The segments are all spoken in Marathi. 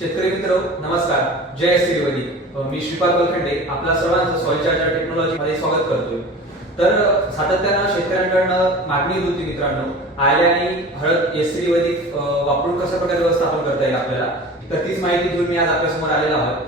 शेतकरी मित्र नमस्कार. जय श्री वैदिक. मी श्रीपाद बलखंडे आपल्या सर्वांचं सॉइल चार्जर टेक्नॉलॉजी मध्ये स्वागत करतोय. तर सातत्यानं शेतकऱ्यांकडून मागणी होती मित्रांनो, आले आणि हळद एससी वैदिक वापरून कशा प्रकारे व्यवस्थापन करता येईल आपल्याला, तर तीच माहिती घेऊन मी आज आपल्यासमोर आलेलो आहोत.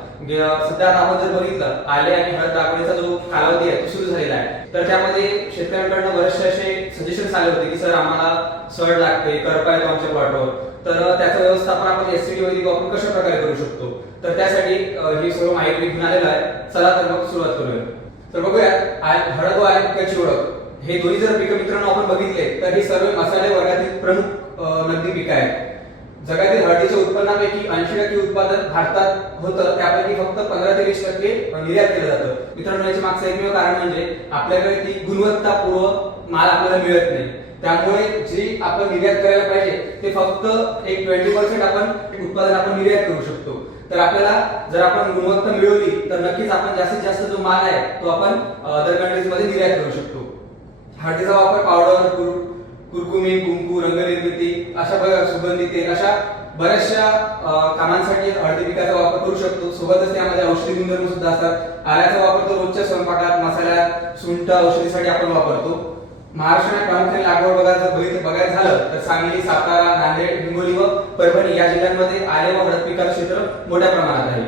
सध्या आपण जर बघितलं आले आणि हळद लागवडीचा जो कालावधी आहे तो सुरू झालेला आहे, तर त्यामध्ये शेतकऱ्यांकडून बरेचसे असे सजेशन्स आले होते की सर आम्हाला सड लागते, करपा येतो आमच्या प्लॉटवर, तर त्याचं व्यवस्थापन आपण एससी वैदिक वापरून कशा प्रकारे करू शकतो. तर त्यासाठी ही सर्व माहिती घेऊन आलेलो आहे. चला तर मग सुरुवात करूया. तर बघूया हळद व आले पिकाची ओळख. हे दोन्ही जर पिकं मित्रांनो आपण बघितले तर ही सर्व मसाले वर्गातील प्रमुख नगदी पिकं आहेत. जगातील हळदीच्या उत्पन्नापैकी 80% उत्पादन भारतात होतं, त्यापैकी फक्त 15 ते 20% निर्यात केलं जातं. मित्रांनो याच्या मागचं एकमेव कारण म्हणजे आपल्याकडे ती गुणवत्तापूर्ण माल आपल्याला मिळत नाही. त्यामुळे जी आपण निर्यात करायला पाहिजे ते फक्त एक 20% आपण उत्पादन आपण निर्यात करू शकतो. तर आपल्याला जर आपण गुणवत्ता मिळवली तर नक्कीच आपण जास्तीत जास्त जो माल आहे तो आपण अदर कंट्रीज मध्ये निर्यात करू शकतो. हळदीचा वापर पावडर, कुरकुमीन, कुंकू, रंगनिर्मिती, अशा सुगंधी तेल अशा बऱ्याचशा कामांसाठी हळदी पिकाचा वापर करू शकतो. सोबतच त्यामध्ये औषधी गुणधर्म सुद्धा असतात. आल्याचा वापर तो रोजच्या स्वयंपाकात, मसाल्यात, सुंठ औषधीसाठी आपण वापरतो. महाराष्ट्रात प्रामुख्याने लागवड बघायला झालं तर सांगली, सातारा, नांदेड, हिंगोली व परभणी या जिल्ह्यांमध्ये आले व हळद पिकाचं क्षेत्र मोठ्या प्रमाणात आहे.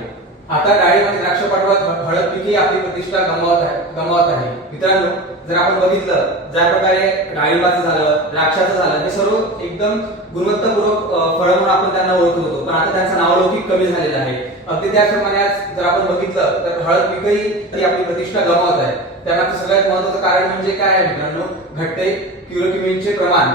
आता डाळिंब आणि द्राक्ष पाठवत हळद पिके आपली प्रतिष्ठा गमावत आहे. मित्रांनो जर आपण बघितलं ज्या प्रकारे डाळिंबाचं झालं, द्राक्षाचं झालं, हे सर्व एकदम गुणवत्तापूर्वक फळ म्हणून आपण त्यांना ओळखत होतो, पण आता त्यांचा नावलौकिक कमी झालेला आहे. अगदी त्याचप्रमाणे जर आपण बघितलं तर हळद पिकही आपली प्रतिष्ठा गमावत आहे. त्यामागचं सगळ्यात महत्त्वाचं कारण म्हणजे काय आहे मित्रांनो, घटते क्युरोक्युमिनचे प्रमाण.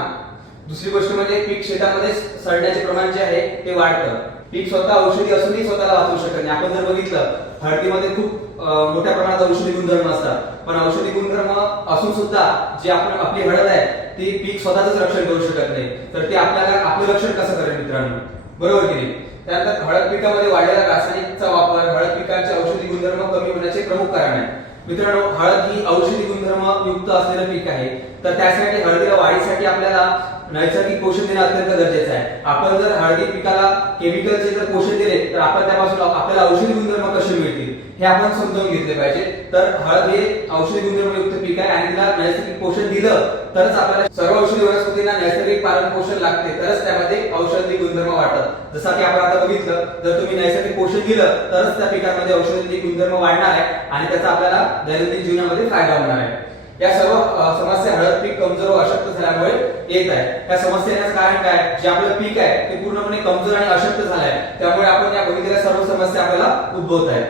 दुसरी गोष्ट म्हणजे पीक शेतामध्ये सडण्याचे प्रमाण जे आहे ते वाढतं. पीक स्वतः औषधी असूनही स्वतःला वाचवू शकत नाही. आपण जर बघितलं हळदीमध्ये खूप मोठ्या प्रमाणात औषधी गुणधर्म असतात, पण औषधी गुणधर्म असून सुद्धा जी आपली हळद आहे ती पीक स्वतःच रक्षण करू शकत नाही. तर ते आपल्याला आपलं रक्षण कसं करेल मित्रांनो, बरोबर की नाही. त्यानंतर हळद पिकामध्ये वाढलेला रासायनिकचा वापर हळद पिकांचे औषधी गुणधर्म कमी होण्याचे प्रमुख कारण आहे. मित्रांनो जर ही औषधी गुणधर्म युक्त असलेलं पीक आहे, तर त्यासाठी हळदीला वाढीसाठी आपल्याला नैसर्गिक पोषण देणं अत्यंत गरजेचं आहे. आपण जर हळदी पिकाला केमिकलचे जर पोषण दिले तर आपण त्यापासून आपल्याला औषधी गुणधर्म कसे मिळतील हे आपण समजावून घेतले पाहिजे. तर हळद हे औषधी गुणधर्म युक्त पीक आहे आणि तिला नैसर्गिक पोषण दिलं तरच आपल्याला सर्व औषधी वनस्पतींना नैसर्गिक पालन पोषण लागते, तरच त्यामध्ये औषधी गुणधर्म वाढतात. जसं की आपण आता बघितलं, जर तुम्ही नैसर्गिक पोषण दिलं तरच त्या पिकामध्ये औषधी गुणधर्म वाढणार आहे आणि त्याचा आपल्याला दैनंदिन जीवनामध्ये फायदा होणार आहे. या सर्व समस्या हळद पीक कमजोर व अशक्त झाल्यामुळे येत आहे. या समस्या येण्याचं कारण काय, जे आपलं पीक आहे ते पूर्णपणे कमजोर आणि अशक्त झालंय, त्यामुळे आपण या बघितलेल्या सर्व समस्या आपल्याला उद्भवत आहेत.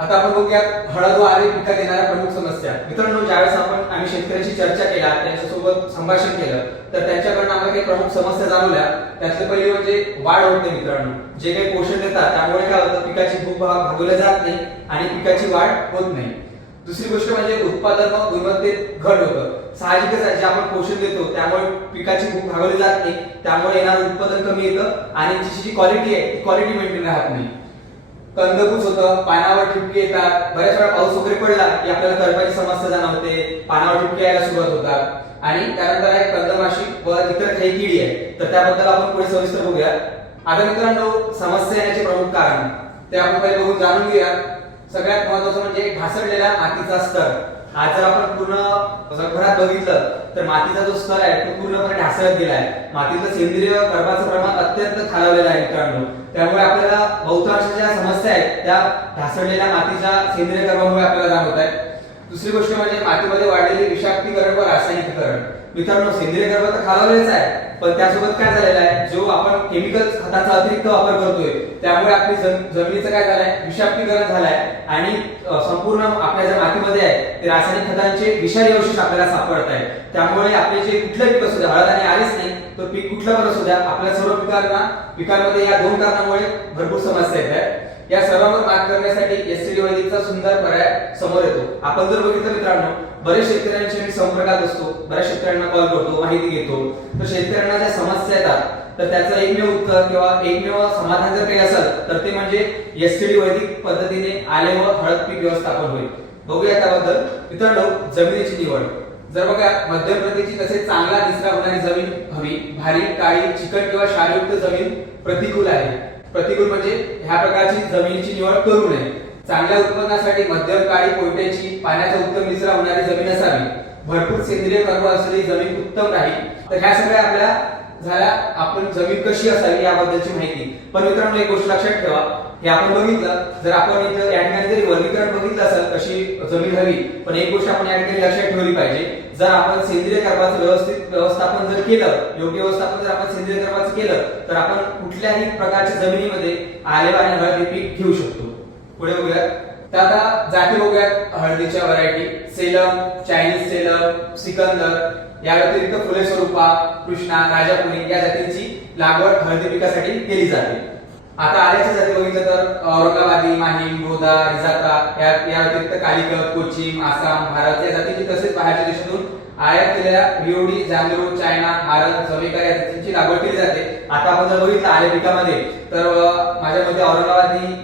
आता आपण बघूया हळद व आले पिकात येणाऱ्या प्रमुख समस्या. मित्रांनो ज्यावेळेस आम्ही शेतकऱ्यांशी चर्चा केला, त्यांच्यासोबत संभाषण केलं, तर त्यांच्याकडून आम्हाला काही प्रमुख समस्या जाणवल्या. त्यातली पहिली म्हणजे वाढ होत नाही. मित्रांनो जे काही पोषण देतात त्यामुळे काय होतं, पिकाची भूक भागवली जात नाही आणि पिकाची वाढ होत नाही. दुसरी गोष्ट म्हणजे उत्पादन व गुणवत्तेत घट होतं. साहजिकच आहे, जे आपण पोषण देतो त्यामुळे पिकाची भूक भागवली जात नाही, त्यामुळे येणारं उत्पादन कमी येतं आणि जी क्वालिटी आहे ती क्वालिटी मेंटेन राहत नाही. कंदकुज होतं, पानावर ठिपके येतात. बऱ्याच वेळा पाऊस वगैरे पडला की आपल्याला करपाची समस्या जाणवते, पानावर ठिपके यायला सुरुवात होतात आणि त्यानंतर आहे कंदमाशी व इतर काही किडी आहे. तर त्याबद्दल आपण पुढे सविस्तर बघूया. आता मित्रांनो समस्या येण्याचे प्रमुख कारण ते आपण पहिले बघून जाणून घेऊया. सगळ्यात महत्त्वाचं म्हणजे ढासळलेला मातीचा स्तर. आज जर आपण पूर्ण जगभरात बघितलं तर मातीचा जो स्तर आहे तो पूर्णपणे ढासळत गेला आहे. मातीतलं सेंद्रिय कर्बाचं प्रमाण अत्यंत खालावलेलं आहे मित्रांनो. त्यामुळे आपल्याला बहुतांश ज्या समस्या आहेत त्या ढासळलेल्या मातीच्या सेंद्रिय कर्बामुळे आपल्याला जाणवत आहेत. दुसरी गोष्ट म्हणजे मातीमध्ये वाढलेले विषाक्तीकरण व रासायनिकीकरण. मित्रांनो सेंद्रिय कर्ब तर खालावलेच आहे, पण त्यासोबत काय झालेलं आहे, जो आपण केमिकल खताचा अतिरिक्त वापर करतोय त्यामुळे आपली जमिनीचं काय झालंय, विषाक्तीकरण झालंय आणि संपूर्ण आपल्या ज्या मातीमध्ये आहे ते रासायनिक खतांचे विषारी अवशेष आपल्याला सापडत आहेत. त्यामुळे आपले जे कुठलं पीक असू द्या, हळद आणि आलेच नाही तर पीक कुठलं पण असू द्या, आपल्या सर्व पिकांमध्ये या दोन कारणामुळे भरपूर समस्या येत आहेत. या सर्वांवर मात करण्यासाठी एससी वैदिकचा सुंदर पर्याय समोर येतो. आपण जर बघितलं मित्रांनो, बरेच शेतकऱ्यांशी मी संपर्कात असतो, बऱ्याच शेतकऱ्यांना कॉल करतो, माहिती घेतो. तर शेतकऱ्यांना ज्या समस्या येतात तर त्याचं एकमेव उत्तर किंवा एकमेव समाधान जर काही असेल तर ते म्हणजे एसटी वैदिक पद्धतीने आले व हळद पीक व्यवस्थापन होईल. बघूया त्याबद्दल. मित्रांनो जमिनीची निवड. जर बघा मध्यम प्रतीची तसेच चांगला निचरा होणारी जमीन हवी. भारी, काळी, चिकट किंवा क्षारयुक्त जमीन प्रतिकूल आहे. प्रतिकूल म्हणजे ह्या प्रकारची जमिनीची निवड करू नये. चांगल्या उत्पन्नासाठी मध्यम काळी पोयट्याची पाण्याचा उत्तम निचरा होणारी जमीन असावी. भरपूर सेंद्रिय कर्ब असलेली जमीन उत्तम राहील. तर ह्या सगळ्या आपल्या झाल्या आपण जमीन कशी असावी याबद्दलची माहिती. पण मित्रांनो एक गोष्ट लक्षात ठेवा, हे आपण बघितलं, जर आपण इथं या ठिकाणी जरी वर्गीकरण बघितलं असेल कशी जमीन हवी, पण एक गोष्ट आपण या ठिकाणी लक्षात ठेवली पाहिजे, जर आपण सेंद्रिय कर्बाचं व्यवस्थित व्यवस्थापन जर केलं, योग्य व्यवस्थापन जर आपण सेंद्रिय कर्बाचं केलं, तर आपण कुठल्याही प्रकारच्या जमिनीमध्ये आलेवा आणि हळद हे पीक घेऊ शकतो. पुढे बघूयात. तर आता जाती बघूयात हळदीच्या व्हरायटी. सेलम, चायनीज सेलम, सिकंदर, या व्यतिरिक्त फुले स्वरूपा, कृष्णा, राजापुरी या जातींची लागवड हळदी पिकासाठी केली जाते. आता आल्याच्या जाती बघितलं तर औरंगाबादी, माहीम, गोदा, रिजाता या व्यतिरिक्त कालिकत, कोचीन, आसाम, भारत या जातींची तसेच बाहेरच्या देशातून आयात केलेल्या रिओडी, जांगरू, चायना, मारन, जमैका या जातींची लागवड केली जाते. आता आपण जर बघितलं आले पिकामध्ये तर माझ्या मते औरंगाबादी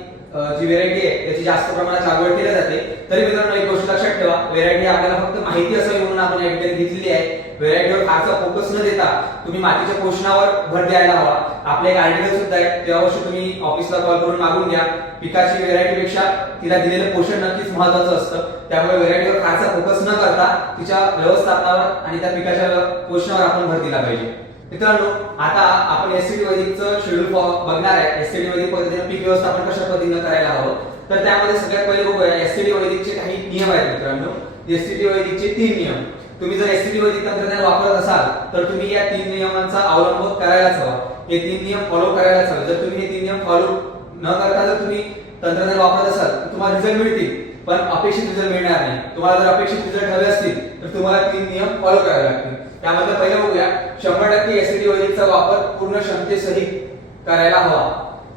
जी व्हेरायटी आहे त्याची जास्त प्रमाणात लागवड केली जाते. तरी मित्रांनो एक गोष्ट लक्षात ठेवा, व्हेरायटी आपल्याला फक्त माहिती असावी म्हणून आपण या ठिकाणी घेतलेली आहे. व्हेरायटीवर फारसा फोकस न देता तुम्ही मातीच्या पोषणावर भर द्यायला हवा. आपले एक आर्टिकल सुद्धा आहे, ते अवश्य तुम्ही ऑफिसला कॉल करून मागून घ्या. पिकाची व्हेरायटीपेक्षा तिला दिलेलं पोषण नक्कीच महत्त्वाचं असतं. त्यामुळे व्हेरायटीवर फारसा फोकस न करता तिच्या व्यवस्थापनावर आणि त्या पिकाच्या पोषणावर आपण भर दिला पाहिजे. मित्रांनो आता आपण एससीडी वैदिकचं शेड्यूल बघणार आहे. एससीडी वैदिक पद्धतीने पीक व्यवस्थापन कशा पद्धतीने करायला हवं, तर त्यामध्ये सगळ्यात पहिले बघूया एससीडी वैदिकचे काही नियम आहेत. मित्रांनो एससीडी वैदिकचे 3 नियम. तुम्ही जर एससीडी वैदिक तंत्रज्ञान वापरत असाल तर तुम्ही या 3 नियमांचा अवलंब करायलाच हवा. हे 3 नियम फॉलो करायलाच हवे. जर तुम्ही हे 3 नियम फॉलो न करता जर तुम्ही तंत्रज्ञान वापरत असाल तर तुम्हाला रिझल्ट मिळतील, पण अपेक्षित रिझल्ट मिळणार नाही. तुम्हाला जर अपेक्षित रिझल्ट हवे असतील तर तुम्हाला 3 नियम फॉलो करावे लागतील. त्यामध्ये पहिलं बघूया, 100% एससीडी वैदिकचा वापर पूर्ण क्षमतेसहित करायला हवा.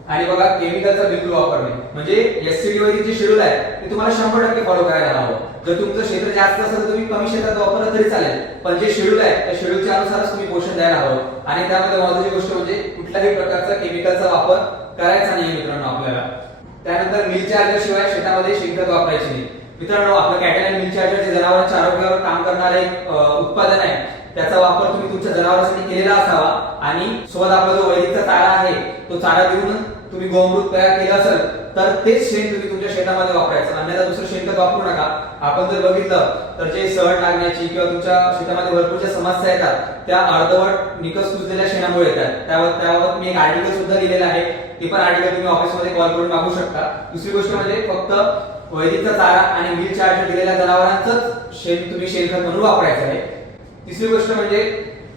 आणि बघा केमिकलचा बिलकुल वापर नाही. म्हणजे एससीडी वैदिक जे शेड्यूल आहे ते तुम्हाला 100% फॉलो करायला हवं. जर तुमचं क्षेत्र जास्त असेल तर तुम्ही कमी क्षेत्रात वापरलं तरी चालेल, पण जे शेड्यूल आहे त्या शेड्यूलच्या अनुसारच तुम्ही पोषण द्यायला हवं. आणि त्यामध्ये महत्त्वाची गोष्ट म्हणजे कुठल्याही प्रकारचा केमिकलचा वापर करायचा नाही मित्रांनो आपल्याला. त्यानंतर मिल चार्जर शिवाय शेतामध्ये शेणखत वापरायचे नाही. मित्रांनो आपलं कॅटल आणि मिल चार्जर जे जनावरांच्या आरोग्यावर काम करणारे एक उत्पादन आहे, त्याचा वापर तुम्ही तुमच्या जनावरांसाठी केलेला असावा. आणि सोबत आपला जो वैदिकचा चारा आहे तो चारा देऊन तुम्ही गोमृत तयार केला असेल तर तेच शेण तुम्ही तुमच्या शेतामध्ये वापरायचं, अन्यथा दुसरं शेणखत वापरू नका. आपण जर बघितलं तर जे सड लागण्याची किंवा तुमच्या शेतामध्ये भरपूर ज्या समस्या येतात त्या अर्धवट निकस कुजलेल्या शेणामुळे येतात. त्याबाबत मी एक आर्टिकल सुद्धा लिहिलेलं आहे, ते पण आर्टिकल तुम्ही ऑफिसमध्ये कॉल करून मागू शकता. दुसरी गोष्ट म्हणजे फक्त वैदिकचा चारा आणि मिल चार्जर दिलेल्या जनावरांचंच शेण तुम्ही शेणखत म्हणून वापरायचं आहे. तिसरी गोष्ट म्हणजे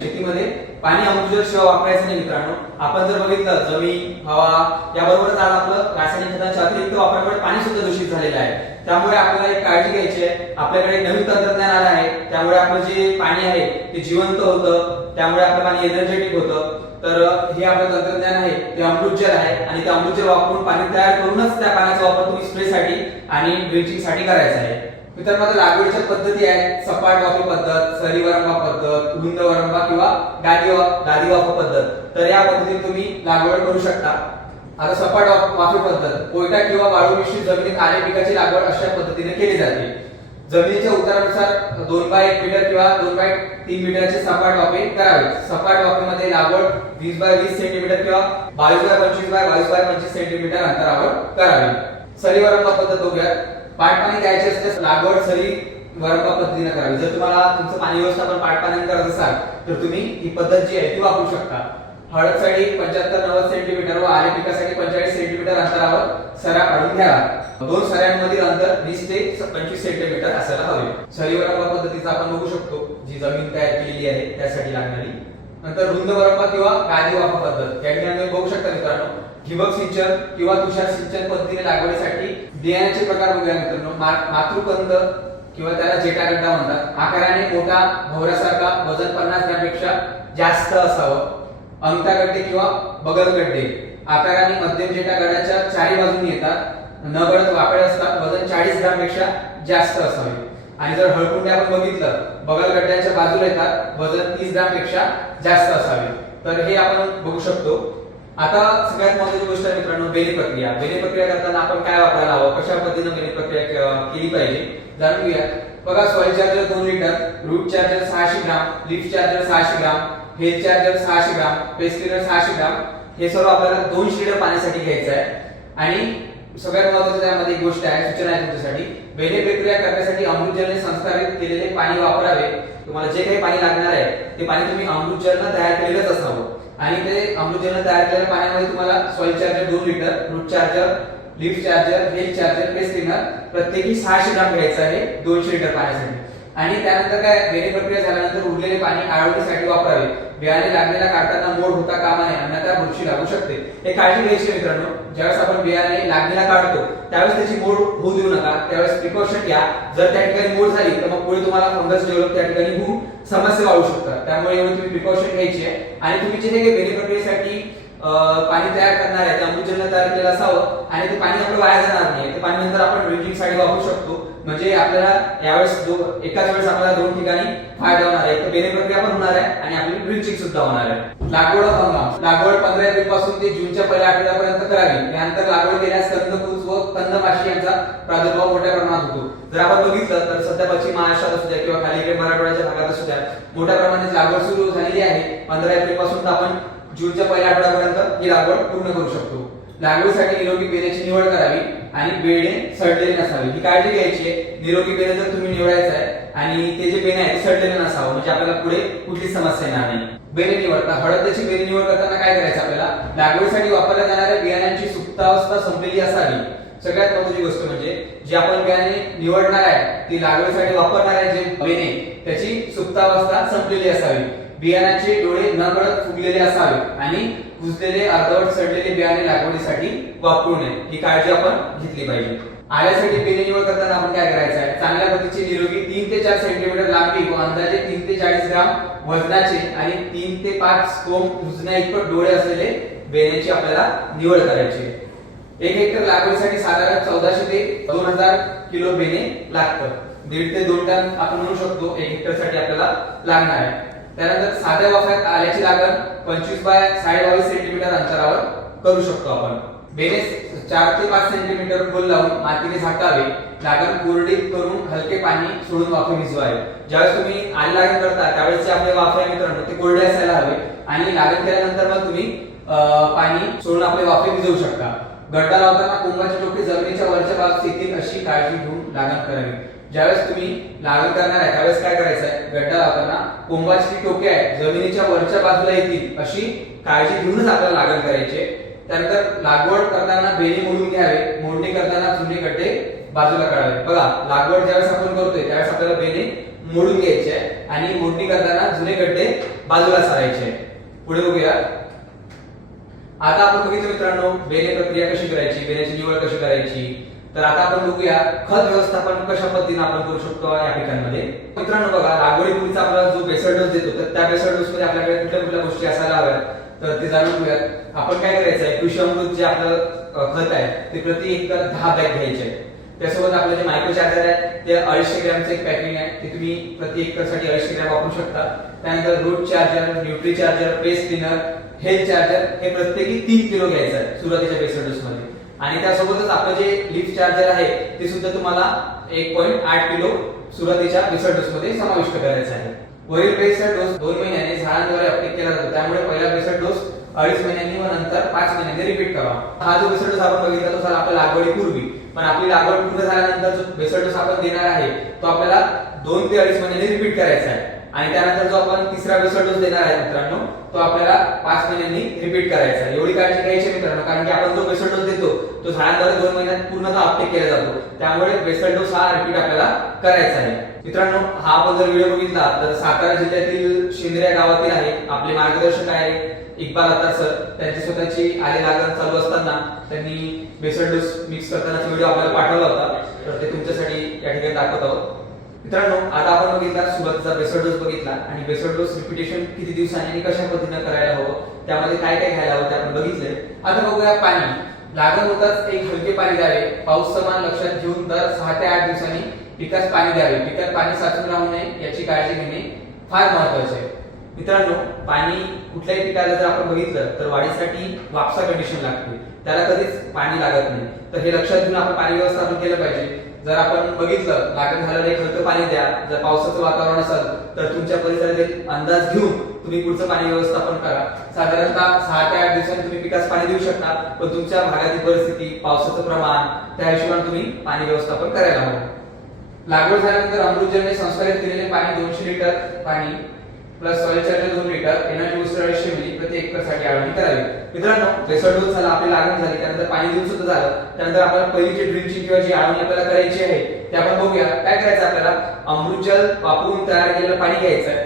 शेतीमध्ये पाणी अमृतजल शिवाय वापरायचं नाही. मित्रांनो आपण जर बघितलं जमीन, हवा याबरोबरच आज आपलं रासायनिक खतांच्या अतिरिक्त वापरामुळे पाणी सुद्धा दूषित झालेलं आहे. त्यामुळे आपल्याला एक काळजी घ्यायची आहे. आपल्याकडे नवीन तंत्रज्ञान आलं आहे, त्यामुळे आपलं जे पाणी आहे ते जिवंत होतं, त्यामुळे आपलं पाणी एनर्जेटिक होतं. तर हे आपलं तंत्रज्ञान आहे ते अमृतजल आहे आणि ते अमृतजल वापरून पाणी तयार करूनच त्या पाण्याचा वापर तुम्ही स्प्रेसाठी आणि ड्रिंचिंग साठी करायचा आहे. मित्रांनो लागवडीच्या पद्धती आहेत सपाट वाफे पद्धत, सरी वरंबा पद्धत, रुंद वरंबा किंवा गादी वाफा पद्धत. तर या पद्धतीने तुम्ही लागवड करू शकता. आता सपाट वाफे पद्धत, कोयटा किंवा वाळू मिश्रित जमिनीत आले पिकाची लागवड अशा पद्धतीने केली जाते. जमिनीच्या उतारानुसार 2x1 मीटर किंवा 2x3 मीटरचे सपाट वाफे करावे. सपाट वाफेमध्ये लागवड 20x20 सेंटीमीटर किंवा 22x25x22x25 सेंटीमीटर अंतरावर करावी. सरी वरंबा पद्धत बघूया. पाटपाणी द्यायचे असल्यास लागवड सरी वरंबा पद्धतीने करावी. जर तुम्हाला तुमचं पाणी व्यवस्थापन पाटपाण्याने करत असाल तर तुम्ही ही पद्धत जी आहे ती वापरू शकता. हळदसाठी 75-90 सेंटीमीटर व आले पिकासाठी 45 सेंटीमीटर अंतरावर सऱ्या काढून घ्यावा. 2 सऱ्यांमधील अंतर 20 ते 25 सेंटीमीटर असायला हवे. सरी वरंबा पद्धतीचा आपण बघू शकतो जी जमीन तयार केलेली आहे त्यासाठी लागणारी. नंतर रुंद वरंबा किंवा गादी वाफा पद्धत या ठिकाणी तुम्ही बघू शकता मित्रांनो. ठिबक सिंचन किंवा तुषार सिंचन पद्धतीने लागवडीसाठी बियाण्याचे प्रकार बघूया मित्रांनो. मातृकंद किंवा त्याला जेटागड्डा म्हणतात, आकाराने मोठा भोवऱ्यासारखा, वजन 50 ग्रॅमपेक्षा जास्त असावं. अंगठागड्डे किंवा बगलगड्डे आकाराने मध्यम जेटागड्ड्याच्या चारी बाजूनी येतात, नगळत वाकळे असतात, वजन 40 ग्रॅमपेक्षा जास्त असावे. आणि जर हळकुंडे आपण बघितलं बगलगड्ड्यांच्या बाजूला येतात, वजन 30 ग्रॅमपेक्षा जास्त असावे. तर हे आपण बघू शकतो. आता सगळ्यात महत्त्वाची गोष्ट आहे मित्रांनो बेली प्रक्रिया. बेली प्रक्रिया करताना आपण काय वापरायला हवं, कशा पद्धतीने बेली प्रक्रिया केली पाहिजे जाणून घेऊया. बघा soil charger 2 litre, root charger 600 gram, leaf charger 600 gram, health charger 600 gram, pest cleaner 600 gram हे सर्व आपल्याला 200 लिटर पाण्यासाठी घ्यायचं आहे. आणि सगळ्यात महत्त्वाचं त्यामध्ये एक गोष्ट आहे, सूचना आहे तुमच्यासाठी, बेने प्रक्रिया करण्यासाठी अमृतजलने संस्कारित केलेले पाणी वापरावे. तुम्हाला जे काही पाणी लागणार आहे ते पाणी तुम्ही अमृतजलने तयार केलेलंच असावं. आणि ते अमृतजलने तयार केलेल्या पाण्यामध्ये तुम्हाला soil charger 2 litre, root charger, leaf charger, health charger, paste cleaner प्रत्येकी 600 ग्राम घ्यायचं आहे 200 लिटर पाण्यासाठी. आणि त्यानंतर काय, बेने प्रक्रिया झाल्यानंतर उरलेले पाणी आळवणीसाठी वापरावे. बियाणे लागलेला काढताना मोड होता कामा नये, अन्यथा बुरशी लागू शकते. हे काळजी घ्यायची मित्रांनो. ज्यावेळेस आपण बियाणे लागलेला काढतो त्यावेळेस त्याची मोड होऊ देऊ नका, त्यावेळेस प्रिकॉशन घ्या. जर त्या ठिकाणी मोड झाली तर मग पुढे तुम्हाला फंगस डेव्हलप त्या ठिकाणी होऊन समस्या वाढू शकतात. त्यामुळे एवढी तुम्ही प्रिकॉशन घ्यायची आहे. आणि तुम्ही जे काही बेने प्रक्रियेसाठी पाणी तयार करणार आहे ते अमृतजलने तयार केलेलं असावं आणि ते पाणी आपलं वाया जाणार नाही. ते पाणी नंतर आपण ड्रिंकिंग साठी वापरू शकतो. म्हणजे आपल्याला यावेळेस एकाच वेळेस आपल्याला 2 ठिकाणी फायदा होणार आहे. तर बेने प्रक्रिया पण होणार आहे आणि आपली ड्रिंचिंग सुद्धा होणार आहे. लागवड हंगाम, लागवड 15 एप्रिल पासून ते जूनच्या पहिल्या आठवड्यापर्यंत करावी. त्यानंतर लागवड केल्यास कंदकुज व कंदमाशी यांचा प्रादुर्भाव मोठ्या प्रमाणात होतो. जर आपण बघितलं तर सध्या पश्चिम महाराष्ट्रात असू द्या किंवा खाली मराठवाड्याच्या भागात असू द्या, मोठ्या प्रमाणात लागवड सुरू झालेली आहे. 15 एप्रिल पासून आपण जूनच्या पहिल्या आठवड्यापर्यंत ही लागवड पूर्ण करू शकतो. लागवडीसाठी निरोगी बेण्याची निवड करावी आणि बेणे सडलेले नसावे, ही काळजी घ्यायची आहे. निरोगी बेणे जर तुम्ही निवडायचं आहे आणि ते जे बेणे आहे ते सडलेले नसावं, म्हणजे आपल्याला पुढे कुठलीच समस्या येणार नाही. बेणे निवडता, हळदची बेणे निवड करताना काय करायचं, आपल्याला लागवडीसाठी वापरल्या जाणाऱ्या बियाण्यांची सुप्तावस्था संपलेली असावी. सगळ्यात महत्त्वाची गोष्ट म्हणजे जे आपण बियाणे निवडणार आहे ती लागवडीसाठी वापरणार आहे जे बेणे, त्याची सुप्तावस्था संपलेली असावी. बियाण्याचे डोळे नकळत फुगलेले असावे आणि कुजलेले अर्धवट सडलेले बियाणे लागवडीसाठी वापरू नये, ही काळजी आपण घेतली पाहिजे. आल्यासाठी बेणे निवड करताना आपण काय करायचं आहे, चांगल्या प्रतीचे निरोगी 3 ते 4 सेंटीमीटर लांबी व अंदाजे 3 ते 40 ग्राम वजनाचे आणि 3 ते 5 कोंब रुजण्या इतपत डोळे असलेले बेण्याची आपल्याला निवड करायची आहे. 1 हेक्टर लागवडीसाठी साधारण 1400 ते 2000 किलो बेणे लागतात. 1.5 ते 2 टन आपण म्हणू शकतो 1 हेक्टर साठी आपल्याला लागणार आहे. त्यानंतर साध्या वाफ्यात आल्याची लागण 25 बाय 22.5 सेंटीमीटर अंतरावर करू शकतो आपण. बेणे 4 ते 5 सेंटीमीटर खोल लावून मातीने झाकावे. लागण कोरडी करून हलके पाणी सोडून वाफे भिजवावे. ज्यावेळेस तुम्ही आली लागण करता त्यावेळेस जे आपले वाफे आहे मित्रांनो ते कोरडे असायला हवे आणि लागण केल्यानंतर मग तुम्ही पाणी सोडून आपले वाफे भिजवू शकता. गड्डा लावताना कोंबाचे टोके जमिनीच्या वरच्या बाजूस येतील अशी काळजी घेऊन लागण करावी. ज्यावेळेस तुम्ही लागण करणार आहे त्यावेळेस काय करायचं आहे, गड्डा लावताना कोंबाची टोके आहे जमिनीच्या वरच्या बाजूला येतील अशी काळजी घेऊनच आपल्याला लागण करायची आहे. त्यानंतर लागवड करताना बेणे मोडून घ्यावे. मोडणी करताना जुने गड्डे बाजूला काढावे. बघा, लागवड ज्यावेळेस आपण करतोय त्यावेळेस आपल्याला बेणे मोडून घ्यायचे आहे आणि मोडणी करताना जुने गड्डे बाजूला सारायचे आहे. पुढे बघूया. आता आपण बघितलं मित्रांनो बेणे प्रक्रिया कशी करायची, बेण्याची निवड कशी करायची. तर आता आपण बघूया खत व्यवस्थापन कशा पद्धतीने आपण करू शकतो या पिकांमध्ये. मित्रांनो बघा, लागवडीपूर्वीचा आपला जो बेसल डोस देतो तर त्या बेसल डोस मध्ये आपल्याकडे कुठल्या कुठल्या गोष्टी असायला हव्यात तर ते जाणून घेऊयात. आपण काय करायचं आहे, कृषी अमृत जे आपलं खत आहे ते प्रति एकर 10 बॅग घ्यायचे आहे. त्यासोबत आपले जे मायक्रो चार्जर आहे ते 250 ग्रॅमचे एक पॅकिंग आहे, ते तुम्ही प्रति एकर साठी 250 ग्रॅम वापरू शकता. त्यानंतर root charger, nutri charger, paste cleaner, health charger हे प्रत्येकी 3 किलो घ्यायचं आहे सुरुवातीच्या बेसल डोस मध्ये. आणि त्यासोबतच आपलं जे लीफ चार्जर आहे ते सुद्धा तुम्हाला 1.8 किलो सुरुवातीच्या बेसल डोस मध्ये समाविष्ट करायचा आहे. वरील बेसल डोस 2 महिन्यांनी झाडांद्वारे अपटेक केला जातो, त्यामुळे पहिला बेसल डोस 2.5 महिन्यांनी व नंतर 5 महिन्यांनी रिपीट करा. हा जो बेसल डोस आपण बघितला तो झाला आपल्या लागवडीपूर्वी, पण आपली लागवड पूर्ण झाल्यानंतर जो बेसल डोस आपण देणार आहे तो आपल्याला 2 ते 2.5 महिन्यांनी रिपीट करायचा आहे. आणि त्यानंतर जो आपण तिसरा बेसल डोस देणार आहे मित्रांनो तो आपल्याला 5 महिन्यांनी रिपीट करायचा आहे. एवढी काळजी घ्यायची मित्रांनो, कारण की आपण जो बेसल डोस देतो तो झाडांद्वारे 2 महिन्यात पूर्णतः अपटेक केला जातो, त्यामुळे बेसल डोस हा रिपीट आपल्याला करायचा आहे. मित्रांनो, हा आपण जर व्हिडिओ बघितला तर सातारा जिल्ह्यातील शेंद्रे या गावातील आहे. आपले मार्गदर्शक आहे इक्बाल अत्तार सर. त्यांची स्वतःची आले लागण चालू असताना त्यांनी बेसल डोस मिक्स करतानाचा व्हिडिओ आपल्याला पाठवला होता, तर ते तुमच्यासाठी या ठिकाणी दाखवत आहोत. मित्रांनो, आता आपण बघितला सुरुवातीचा बेसल डोस बघितला आणि बेसल डोस रिपिटेशन किती दिवसांनी आणि कशा पद्धतीने करायला हवं, त्यामध्ये काय काय घ्यायला हवं ते आपण बघितले. आता बघूया पाणी. लागण होताच एक हलके पाणी द्यावे. पाऊस समान लक्षात घेऊन दर 6 ते 8 दिवसांनी पिकास पाणी द्यावे. पिकात पाणी साचून राहू नये याची काळजी घेणे फार महत्त्वाचे आहे. मित्रांनो, पाणी कुठल्याही पिकाला जर आपण बघितलं तर वाढीसाठी वापसा कंडिशन लागते, त्याला कधीच पाणी लागत नाही. तर हे लक्षात घेऊन आपण पाणी व्यवस्थापन केलं पाहिजे. जर आपण बघितलं लागण झालेलं एक हलकं पाणी द्या. जर पावसाचं वातावरण असेल तर तुमच्या परिसरातील अंदाज घेऊन तुम्ही पुढचं पाणी व्यवस्थापन करा. साधारणतः 6 ते 8 दिवसांनी तुम्ही पिकास पाणी देऊ शकता, पण तुमच्या भागातील परिस्थिती, पावसाचं प्रमाण त्या हिशोबाने तुम्ही पाणी व्यवस्थापन करायला हवं. लागवड झाल्यानंतर अमृतजलने संस्कारित केलेले पाणी 200 लिटर पाणी plus soil charger 2 litre, energy booster 250 मिली प्रति एकर साठी आळवणी करावी. मित्रांनो, बेसल डोस झाला, आपली लागण झाली, त्यानंतर पाणी देऊन सुद्धा झालं, त्यानंतर आपल्याला पहिली जी ड्रिपची किंवा जी आळवणी आपल्याला करायची आहे ते आपण बघूया. काय करायचं आपल्याला, अमृतजल वापरून तयार केलेलं पाणी घ्यायचं आहे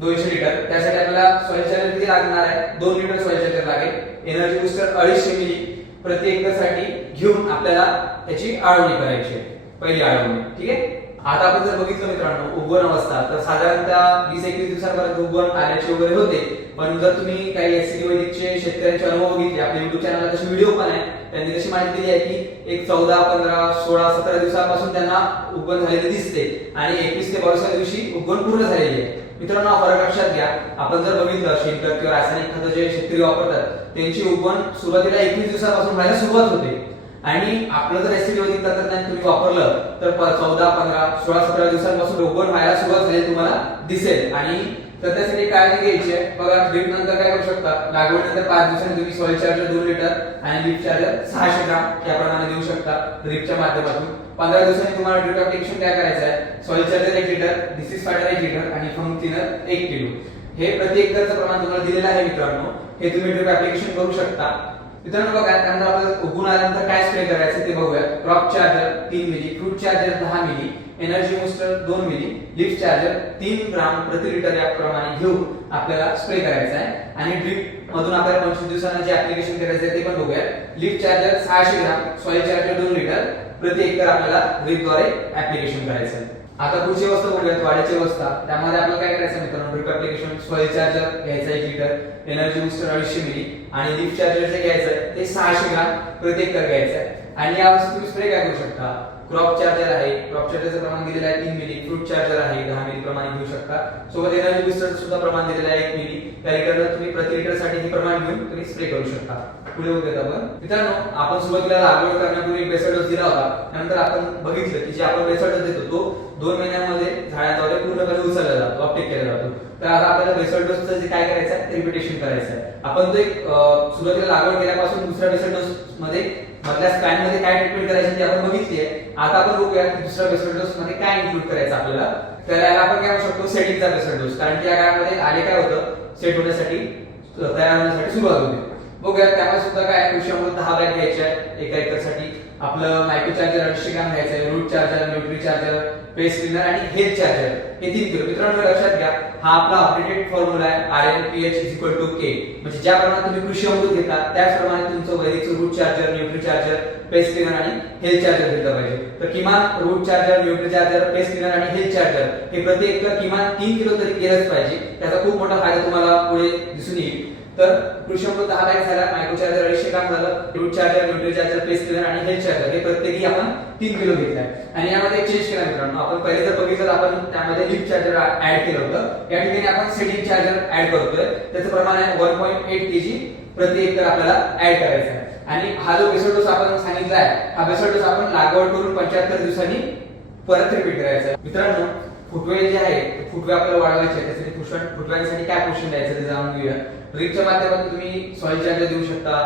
200 लिटर. त्यासाठी आपल्याला सॉइल चार्जर किती लागणार आहे, 2 लिटर सॉइल चार्जर लागेल. एनर्जी बूस्टर 250 मिली प्रति एकर साठी घेऊन आपल्याला त्याची आळवणी करायची आहे, पहिली आळवणी. ठीक आहे. आता आपण जर बघितलं मित्रांनो, उगवण अवस्था, तर साधारणतः 20-21 दिवसांपर्यंत उगवण आल्याचे वगैरे होते. पण जर तुम्ही काही एससीडी वैदिकचे शेतकऱ्यांचे अनुभव बघितले, आपल्या युट्यूब चॅनलला तसे व्हिडिओ पण आहे, त्यांनी तशी माहिती दिली आहे की एक 14, 15, 16, 17 दिवसांपासून त्यांना उगवण झालेले दिसते आणि 21 ते 22 दिवशी उगवण पूर्ण झालेली आहे. मित्रांनो, हा फरक लक्षात घ्या. आपण जर बघितलं, शेणखत किंवा रासायनिक खत जे शेतकरी वापरतात त्यांची उगवण सुरुवातीला 21 दिवसापासून व्हायला सुरुवात होते आणि आपलं जर एससीडी वैदिक तंत्रज्ञान तुम्ही वापरलं तर 14, 15, 16, 17 दिवसांपासून उगवण व्हायला सुरुवात झाली तुम्हाला दिसेल. आणि तर त्यासाठी काळजी घ्यायची आहे. बघा, ड्रीप नंतर काय करू शकता, लागवडीनंतर 5 दिवसांनी तुम्ही सॉइल चार्जर 2 लिटर आणि लीफ चार्जर 600 ग्राम याप्रमाणे देऊ शकता ड्रीपच्या माध्यमातून. 15 दिवसांनी तुम्हाला ड्रीप ऍप्लिकेशन काय करायचं आहे, soil charger 1 litre, disease fighter 1 litre आणि फंग थिनर 1 किलो. हे प्रति एकरचं प्रमाण तुम्हाला दिलेलं आहे मित्रांनो. हे तुम्ही ड्रीप ऍप्लिकेशन करू शकता. मित्रांनो बघा, त्यानंतर आपल्याला उगवून आल्यानंतर काय स्प्रे करायचं ते बघूया. क्रॉप चार्जर 3 मिली, फ्रूट चार्जर 10 मिली, एनर्जी बूस्टर 2 मिली, लीफ चार्जर 3 ग्राम प्रति लिटर याप्रमाणे घेऊन आपल्याला स्प्रे करायचा आहे. आणि ड्रिप मधून आपल्याला 25 दिवसांना जे ऍप्लिकेशन करायचं आहे ते पण बघूया. Leaf charger 600 gram, soil charger 2 litre प्रति एकर आपल्याला ड्रिपद्वारे ऍप्लिकेशन करायचं आहे. आता पुढची अवस्था बघूयात, वाढीची अवस्था. त्यामध्ये आपल्याला काय करायचं मित्रांनो, ड्रिप ऍप्लिकेशन सॉइल चार्जर घ्यायचा 1 लिटर, एनर्जी बूस्टर 250 मिली आणि लीफ चार्जर जे घ्यायचं आहे ते 600 ग्राम प्रति एकर घ्यायचं आहे. आणि या अवस्थेत तुम्ही स्प्रे काय करू शकता, क्रॉप चार्जर आहे, क्रॉप चार्जरचं प्रमाण दिलेलं आहे 3 मिली, फ्रूट चार्जर आहे 10 मिली प्रमाण घेऊ शकता. सोबत एनर्जी बूस्टरचं सुद्धा प्रमाण दिलेलं आहे 1 मिली. त्या लिटरनं तुम्ही प्रति लिटर साठी हे प्रमाण घेऊन तुम्ही स्प्रे करू शकता. पुढे बघूयात आपण. मित्रांनो, आपण सुरुवातीला लागवड करण्यापूर्वी एक बेसल डोस दिला होता. त्यानंतर आपण बघितलं की जे आपण बेसल डोस देतो तो 2 महिन्यांमध्ये झाडाद्वारे पूर्णपणे उचलला जातो, अपटेक केला जातो. तर आता आपल्याला बेसल डोसचं जे काय करायचं आहे, रिपिटेशन करायचं आहे. आपण तो एक सुरुवातीला लागवड केल्यापासून दुसऱ्या बेसल डोस मध्ये मधल्या स्पॅन मध्ये काय ट्रीटमेंट करायची ते आपण बघितली आहे. आता आपण बघूया की दुसऱ्या बेसल डोस मध्ये काय इन्क्लूड करायचं आपल्याला. तर याला आपण काय म्हणू शकतो, सेटिंगचा बेसल डोस. कारण की या काळामध्ये आले काय होतं, सेट होण्यासाठी, तयार होण्यासाठी सुरुवात होते. बघूया, त्यामध्ये सुद्धा काय, कृषी अमृत 10 बॅग घ्यायचे आहे एका एकरसाठी. आपलं मायक्रो चार्जर 250 ग्राम घ्यायचं आहे, root charger, nutri charger, paste cleaner आणि हेल्थ चार्जर हे 3 किलो. मित्रांनो लक्षात घ्या, हा आपला अपडेटेड फॉर्म्युला आहे RNPH K. म्हणजे ज्या प्रमाणात तुम्ही कृषी अमृत घेता त्याचप्रमाणे तुमचं वैदिकचं root charger, nutri charger, paste cleaner आणि हेल्थ चार्जर घेतलं पाहिजे. तर किमान root charger, nutri charger, paste cleaner आणि हेल्थ चार्जर हे प्रति एकर किमान 3 किलो तरी केलंच पाहिजे. त्याचा खूप मोठा फायदा तुम्हाला पुढे दिसून येईल. तर कृषी अमृत 10 बॅग झाला, मायक्रो चार्जर 250 ग्राम झालं, root charger, nutri charger, paste cleaner आणि हेल्थ चार्जर हे प्रत्येकी आपण 3 किलो घेतलाय. आणि यामध्ये चेंज केला मित्रांनो, आपण पहिले जर बघितलं आपण त्यामध्ये लीफ चार्जर ऍड केलं होतं. या ठिकाणी आपण सेटिंग चार्जर ऍड करतोय. त्याचं प्रमाण आहे 1.8 kg प्रति एकर आपल्याला ऍड करायचं आहे. आणि हा जो बेसल डोस आपण सांगितला आहे, हा बेसल डोस आपण लागवड करून 75 दिवसांनी परत रिपीट करायचा आहे. मित्रांनो, फुटवे जे आहे फुटवे आपल्याला वाढवायचे, त्यासाठी फुटव्यांसाठी काय पोषण द्यायचं ते जाणून घेऊया. ड्रिपच्या माध्यमातून तुम्ही सॉइल चार्जर देऊ शकता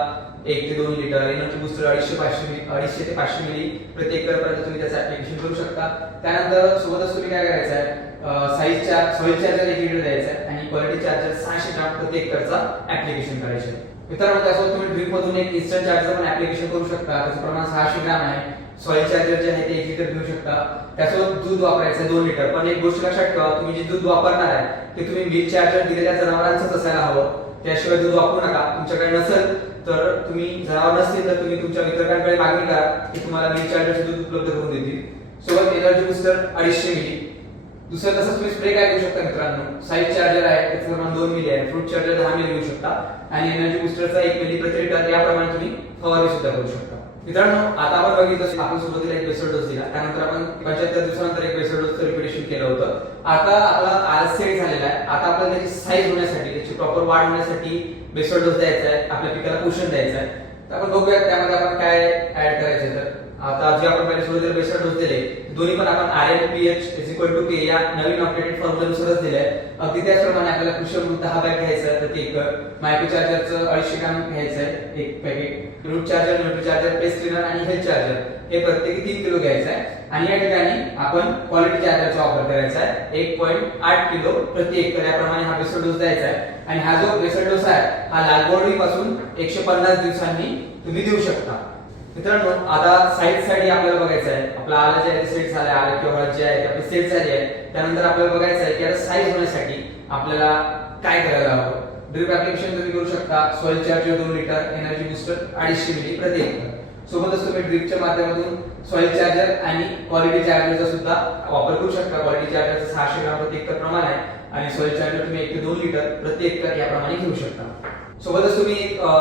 1 ते 2 लिटर, एनर्जी बूस्टर 250 ते 500 मिली प्रति एकर पर्यंत तुम्ही त्याचं ऍप्लिकेशन करू शकता. त्यानंतर सोबतच तुम्ही काय करायचं आहे, सॉइल चार्जर 1 लिटर द्यायचं आहे आणि क्वालिटी चार्जर 600 ग्राम प्रति एकरचा ऍप्लिकेशन करायचं आहे. मित्रांनो, त्यासोबत तुम्ही ड्रिप मधून एक इन्स्टंट चार्जर पण ऍप्लिकेशन करू शकता. त्याचं प्रमाण 600 ग्राम आहे. सॉइल चार्जर जे आहे ते 1 लिटर घेऊ शकता. त्यासोबत दूध वापरायचं 2 लिटर. पण एक गोष्ट लक्षात ठेवा, तुम्ही जे दूध वापरणार आहे ते तुम्ही मिल्क चार्जर दिलेल्या जनावरांचंच असायला हवं. त्याशिवाय दूध वापरू नका. तुमच्याकडे नसेल तर तुम्ही, जनावर नसतील तर तुम्ही तुमच्या वितरकांकडे मागणी करा की तुम्हाला मिल्क चार्जरचे दूध उपलब्ध करून देतील. सोबत एनर्जी बूस्टर 250 मिली. दुसरं तसंच तुम्ही स्प्रे काय करू शकता मित्रांनो, साईज चार्जर आहे त्याचं प्रमाण 2 मिली आहे, फ्रूट चार्जर 10 मिली घेऊ शकता आणि एनर्जी बूस्टरचा 1 मिली प्रति लिटर याप्रमाणे तुम्ही फवारणी सुद्धा करू शकता. मित्रांनो, आता आपण बघितलं, आपण सुरुवातीला एक बेसल डोस दिला, त्यानंतर आपण 75 दिवसानंतर एक बेसल डोसचं रिपिटेशन केलं होतं. आता आपला आलस्य झालेला आहे. आता आपल्याला त्याची साईज होण्यासाठी, त्याची प्रॉपर वाढ होण्यासाठी बेसल डोस द्यायचा आहे, आपल्या पिकाला पोषण द्यायचं आहे. तर आपण बघूया त्यामध्ये आपण काय ऍड करायचं. तर आता जे आपण पहिले सुरुवातीला बेसल डोस दिले दोन्ही पण आपण RMPH K या नवीन अपडेटेड फॉर्म्युलानुसारच दिले आहे. अगदी त्याचप्रमाणे आपल्याला कृषी 10 बॅग घ्यायचं आहे प्रति एकर, मायक्रो चार्जरचं 250 ग्राम घ्यायचं आहे एक packet, root charger, nutri charger, paste cleaner आणि हेल्थ चार्जर हे प्रत्येकी 3 किलो घ्यायचं आहे. आणि या ठिकाणी आपण क्वालिटी चार्जरचा वापर करायचा आहे 1.8 किलो प्रति एकर याप्रमाणे हा बेसल डोस द्यायचा आहे. आणि हा जो बेसल डोस आहे हा लागवडीपासून 150 दिवसांनी तुम्ही देऊ शकता. मित्रांनो आता साईज साठी आपल्याला बघायचं आहे आपला आला जे आहे सेट झाला आला किंवा हळद जे आहे आपली सेट झाली आहे. त्यानंतर आपल्याला बघायचं आहे की आता साईज होण्यासाठी आपल्याला काय करायला हवं. ड्रिप ऍप्लिकेशन तुम्ही करू शकता soil charger 2 litre, energy booster 250 मिली प्रति एकर. सोबतच तुम्ही ड्रिपच्या माध्यमातून सॉइल चार्जर आणि क्वालिटी चार्जरचा सुद्धा वापर करू शकता. क्वालिटी चार्जरचा 600 ग्राम प्रति एकर प्रमाण आहे आणि सॉइल चार्जर तुम्ही 1 ते 2 लिटर प्रति एकर याप्रमाणे घेऊ शकता. सोबतच तुम्ही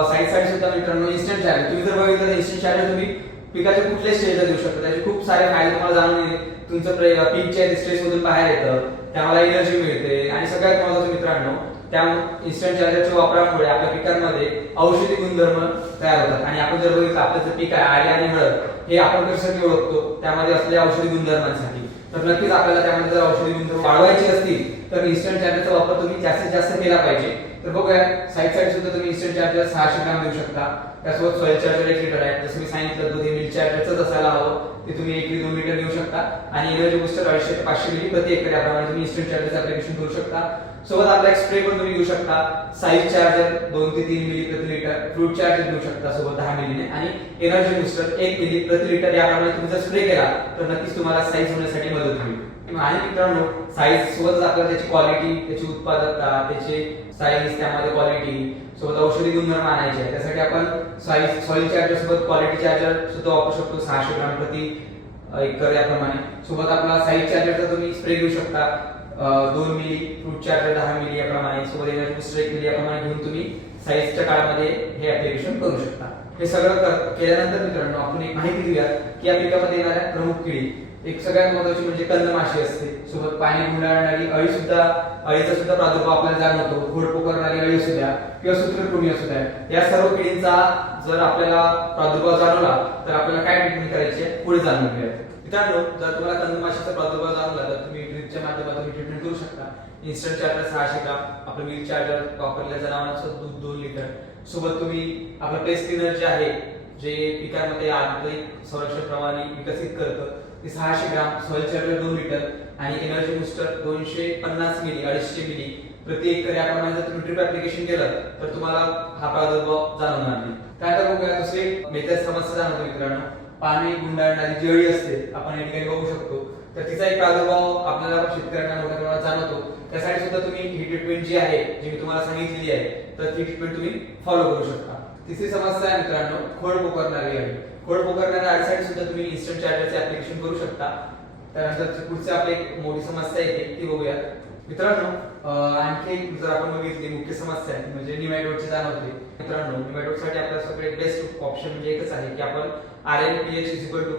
साईज साठी सुद्धा मित्रांनो इन्स्टंट चार्जर तुम्ही जर बघितलं तर इन्स्टंट चार्जर तुम्ही पिकाच्या कुठल्याही स्टेजला देऊ शकता. त्याचे खूप सारे फायदे तुम्हाला जाणून येईल. तुमचं पीक जे स्ट्रेस मधून बाहेर येतं, त्याला एनर्जी मिळते आणि सगळ्यात महत्त्वाचं मित्रांनो त्या इन्स्टंट चार्जरच्या वापरामुळे आपल्या पिकांमध्ये औषधी गुणधर्म तयार होतात. आणि आपण जर बघितलं आपलं जे पीक आहे आले आणि हळद हे आपण कशासाठी ओळखतो त्यामध्ये असलेल्या औषधी गुणधर्मांसाठी. तर नक्कीच आपल्याला त्यामध्ये जर औषधी गुणधर्म वाढवायचे असतील तर इन्स्टंट चार्जरचा वापर तुम्ही जास्तीत जास्त केला पाहिजे. तर बघूया साईड सुद्धा तुम्ही इन्स्टंट चार्जर 600 ग्राम देऊ शकता. त्यासोबत सॉइल चार्जर 1 लिटर आहे. जसं मी सांगितलं दूध हे मिल्क चार्जरच असायला हवं ते तुम्ही 1 ते 2 लिटर देऊ शकता. आणि एनर्जी बूस्टर 250 ते 500 मिली प्रति एकर याप्रमाणे तुम्ही इन्स्टंट चार्जरचं ऍप्लिकेशन करू शकता. सोबत आपला एक स्प्रे पण तुम्ही घेऊ शकता साईज चार्जर 2 ते 3 मिली प्रति लिटर, फ्रूट चार्जर घेऊ शकता सोबत 10 मिलीने आणि एनर्जी बूस्टर 1 मिली प्रति लिटर याप्रमाणे तुम्ही जर स्प्रे केला तर नक्कीच तुम्हाला साईज होण्यासाठी मदत होईल. आणि मित्रांनो साईज सोबत आपल्याला त्याची क्वालिटी, त्याची उत्पादकता, त्याचे साईज, त्यामध्ये क्वालिटी सोबत औषधी गुणधर्म आणायचे आहे. त्यासाठी आपण साईज सॉइल चार्जर सोबत क्वालिटी चार्जर सुद्धा वापरू शकतो 600 ग्राम प्रति एकर याप्रमाणे. सोबत आपला साईज चार्जरचा तुम्ही स्प्रे घेऊ शकता 2 मिली, फ्रूट चार्जर 10 मिली याप्रमाणे, सोबत एनर्जी बूस्टर 1 मिली याप्रमाणे घेऊन तुम्ही साईजच्या काळामध्ये हे ऍप्लिकेशन करू शकता. हे सगळं केल्यानंतर मित्रांनो आपण एक माहिती देऊया की या पिकामध्ये येणाऱ्या प्रमुख किडी. एक सगळ्यात महत्त्वाची म्हणजे कंदमाशी असते. सोबत पाणी गुंडाळणारी अळीचा सुद्धा प्रादुर्भाव आपल्याला जाणवतो. खोड पोखरणारी अळी असू द्या किंवा सूत्रकृमी असू द्या, या सर्व किडींचा जर आपल्याला प्रादुर्भाव जाणवला तर आपल्याला काय ट्रीटमेंट करायची आहे पुढे जाणून घेऊया. मित्रांनो जर तुम्हाला कंदमाशीचा प्रादुर्भाव जाणवला तर तुम्ही ड्रिपच्या माध्यमातून ट्रीटमेंट करू शकता. इन्स्टंट चार्जर 600 ग्राम, आपलं मिल्क चार्जर वापरल्या जनावरांचं दूध 2 लिटर, सोबत तुम्ही आपलं पेस्ट क्लीनर जे आहे जे पिकांमध्ये आंतरिक संरक्षण प्रणाली विकसित करतं ते 600 ग्राम, सॉइल चार्जर 2 लिटर आणि एनर्जी बूस्टर 250 मिली 250 मिली प्रति एकर याप्रमाणे जर तुम्ही ड्रिप ऍप्लिकेशन केलं तर तुम्हाला हा प्रादुर्भाव जाणवणार नाही. त्यानंतर बघूया दुसरी मेथड समस्या जाणवतो मित्रांनो पाणी गुंडाळणारी जी अळी असते आपण या ठिकाणी बघू शकतो. तर तिचा एक प्रादुर्भाव आपल्याला शेतकऱ्यांना मोठ्या प्रमाणात जाणवतो. त्यासाठी सुद्धा तुम्ही ही ट्रीटमेंट जी आहे जी मी तुम्हाला सांगितलेली आहे तर ती ट्रीटमेंट तुम्ही फॉलो करू शकता. तिसरी समस्या आहे मित्रांनो खोड पोखरणारी अळी. खोड पोखरणाऱ्या अळीसाठी सुद्धा तुम्ही इन्स्टंट चार्जरचे ऍप्लिकेशन करू शकता. त्यानंतर पुढची आपली एक मोठी समस्या येते ती बघूया. मित्रांनो आणखी जर आपण बघितली मुख्य समस्या आहे म्हणजे निमॅटोडची जाणवते. मित्रांनो निमॅटोडसाठी आपल्याला सगळ्यात बेस्ट ऑप्शन म्हणजे एकच आहे की आपण RMPH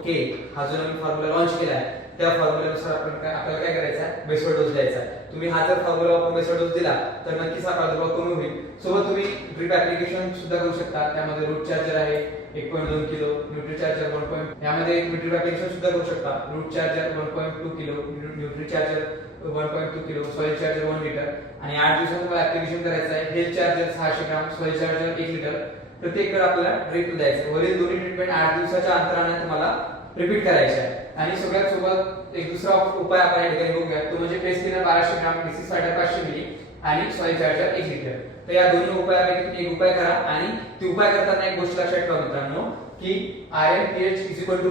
K हा जो नवीन फॉर्म्युला लॉन्च केला आहे त्या फॉर्म्युल्यानुसार आपल्याला काय करायचं आहे बेसल डोस द्यायचा आहे. तुम्ही हा जर फॉर्म्युला वापरून बेसल डोस दिला तर नक्कीच हा प्रादुर्भाव कमी होईल. सोबत तुम्ही ड्रिप ऍप्लिकेशन सुद्धा करू शकता. त्यामध्ये रूट चार्जर आहे 1.2 किलो, न्यूट्री चार्जर 1. यामध्ये ड्रिप ऍप्लिकेशन सुद्धा करू शकता. Root charger 1.2 kilo, nutri charger 1.2 kilo, soil charger 1 litre आणि 8 दिवसात तुम्हाला ऍप्लिकेशन करायचं आहे. Health charger 600 gram, soil charger 1 litre प्रत्येक एकर आपल्याला ड्रिप द्यायचं. वरील दोन्ही ट्रीटमेंट 8 दिवसाच्या अंतराने तुम्हाला रिपीट करायचे आहे. आणि सगळ्यात सोबत एक दुसरा उपाय आपण या ठिकाणी बघूया तो म्हणजे पेस्ट क्लीनर 1200 ग्राम, डिसीज फायटर 500 मिली आणि सॉइल चार्जर 1 लिटर. तर या दोन्ही उपायापैकी तुम्ही एक उपाय करा आणि ती उपाय करताना एक गोष्ट लक्षात ठेवा मित्रांनो की RMPH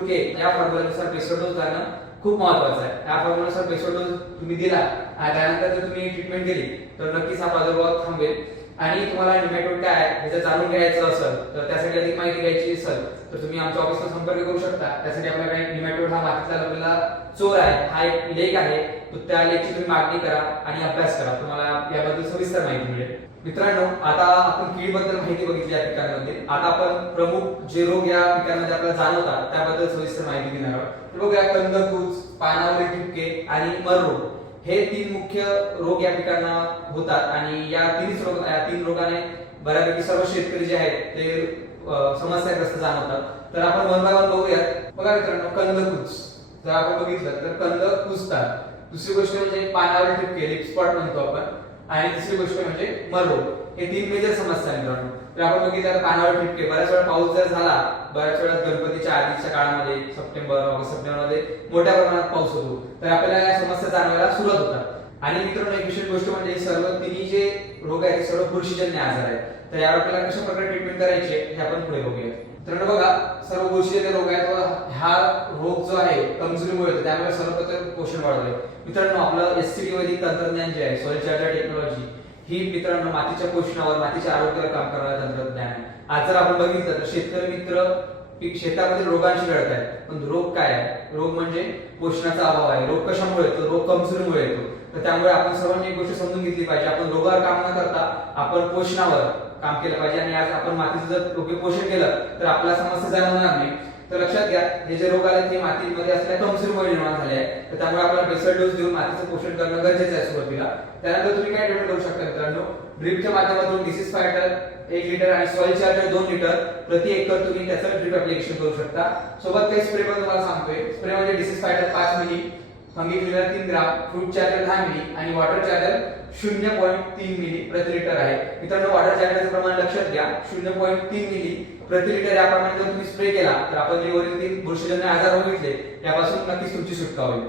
K या फॉर्म्युल्यानुसार बेसल डोस देणं खूप महत्त्वाचं आहे. या फॉर्म्युल्यानुसार बेसल डोस तुम्ही दिला आणि त्यानंतर जर तुम्ही ट्रीटमेंट केली तर नक्कीच हा प्रादुर्भाव थांबेल. आणि तुम्हाला निमॅटोड काय आहे हे जाणून घ्यायचं असेल तर त्यासाठी अधिक माहिती घ्यायची असेल तर तुम्ही आमच्या ऑफिसला संपर्क करू शकता. त्यासाठी आपल्याला काही निमॅटोड हा मातीतला लपलेला चोर आहे हा एक लेख आहे तो त्या लेखची तुम्ही मागणी करा आणि अभ्यास करा. तुम्हाला याबद्दल सविस्तर माहिती मिळेल. मित्रांनो आता आपण कीडबद्दल माहिती बघितली या पिकांमध्ये. आता आपण प्रमुख जे रोग या पिकांमध्ये आपल्याला जाणवतात त्याबद्दल सविस्तर माहिती घेणार आहोत. बघूया कंदकुज, पानावरील ठिपके आणि मर रोग हे 3 मुख्य रोग या पिकांना होतात आणि या 3 रोगाने बऱ्यापैकी सर्व शेतकरी जे आहेत ते समस्याग्रस्त जाणवतात. तर आपण वन बाय वन बघूयात. बघा मित्रांनो, कंदकुज जर आपण बघितलं तर कंद कुजतात. दुसरी गोष्ट म्हणजे पानावर ठिपके, लिप स्पॉट म्हणतो आपण. आणि तिसरी गोष्ट म्हणजे मररोग. हे तीन मेजर समस्या आहेत मित्रांनो. तर आपण बघितलं तर पानावर ठिपके, बऱ्याच वेळा पाऊस जर झाला, बऱ्याच वेळा गणपतीच्या आधीच्या काळामध्ये सप्टेंबर ऑगस्ट सप्टेंबरमध्ये मोठ्या प्रमाणात पाऊस होतो, तर आपल्याला या समस्या जाणवायला सुरुवात होतात. आणि मित्रांनो, एक विशेष गोष्ट म्हणजे सर्व तिन्ही जे रोग आहेत ते सर्व बुरशीजन्य आजार आहेत. तर यावर आपल्याला कशा प्रकारे ट्रीटमेंट करायची आहे हे आपण पुढे बघूया. तर बघा, सर्व बुरशीजन्य रोग आहेत व हा रोग जो आहे कमजोरीमुळे होतो, त्यामुळे सर्वप्रथम पोषण वाढवले. मित्रांनो, आपलं एससीडी वैदिक तंत्रज्ञान जे आहे, सॉइल चार्जर टेक्नॉलॉजी, ही मित्रांनो मातीच्या पोषणावर, मातीच्या आरोग्यावर काम करणारं तंत्रज्ञान आहे. आज जर आपण बघितलं तर शेतकरी मित्र शेतामध्ये रोगांशी लढत आहेत. पण रोग काय आहे? रोग म्हणजे पोषणाचा अभाव आहे. रोग कशामुळे येतो? रोग कमजोरीमुळे येतो. तर त्यामुळे आपण सर्वांनी एक गोष्ट समजून घेतली पाहिजे, आपण रोगावर काम न करता आपण पोषणावर काम केलं पाहिजे. आणि आज आपण मातीचं जर योग्य पोषण केलं तर आपला समस्या जाणवणार नाही. तर लक्षात घ्या, हे जे रोग आले ते मातीमध्ये असलेल्या कमजोरीमुळे निर्माण झाले आहे. तर त्यामुळे आपल्याला बेसल डोस देऊन मातीचं पोषण करणं गरजेचं आहे सुरुवातीला. त्यानंतर तुम्ही काय ट्रीटमेंट करू शकता मित्रांनो? ड्रिपच्या माध्यमातून डिसीज फायटर 1 लिटर आणि सॉइल चार्जर 2 लिटर प्रति एकर तुम्ही त्याचं ड्रिप ऍप्लिकेशन करू शकता. सोबत काही स्प्रे पण तुम्हाला सांगतोय. स्प्रे म्हणजे डिसीज फायटर 5 मिली, fungi cleaner 3 gram, fruit charger 10 मिली आणि वॉटर चार्जर 0.3 मिली प्रति लिटर आहे. मित्रांनो, वॉटर चार्जरचं प्रमाण लक्षात घ्या, 0.3 मिली प्रति लिटर याप्रमाणे जर तुम्ही स्प्रे केला तर आपण जे वरील 3 बुरशीजन्य आजार बघितले त्यापासून नक्कीच तुमची सुटका होईल.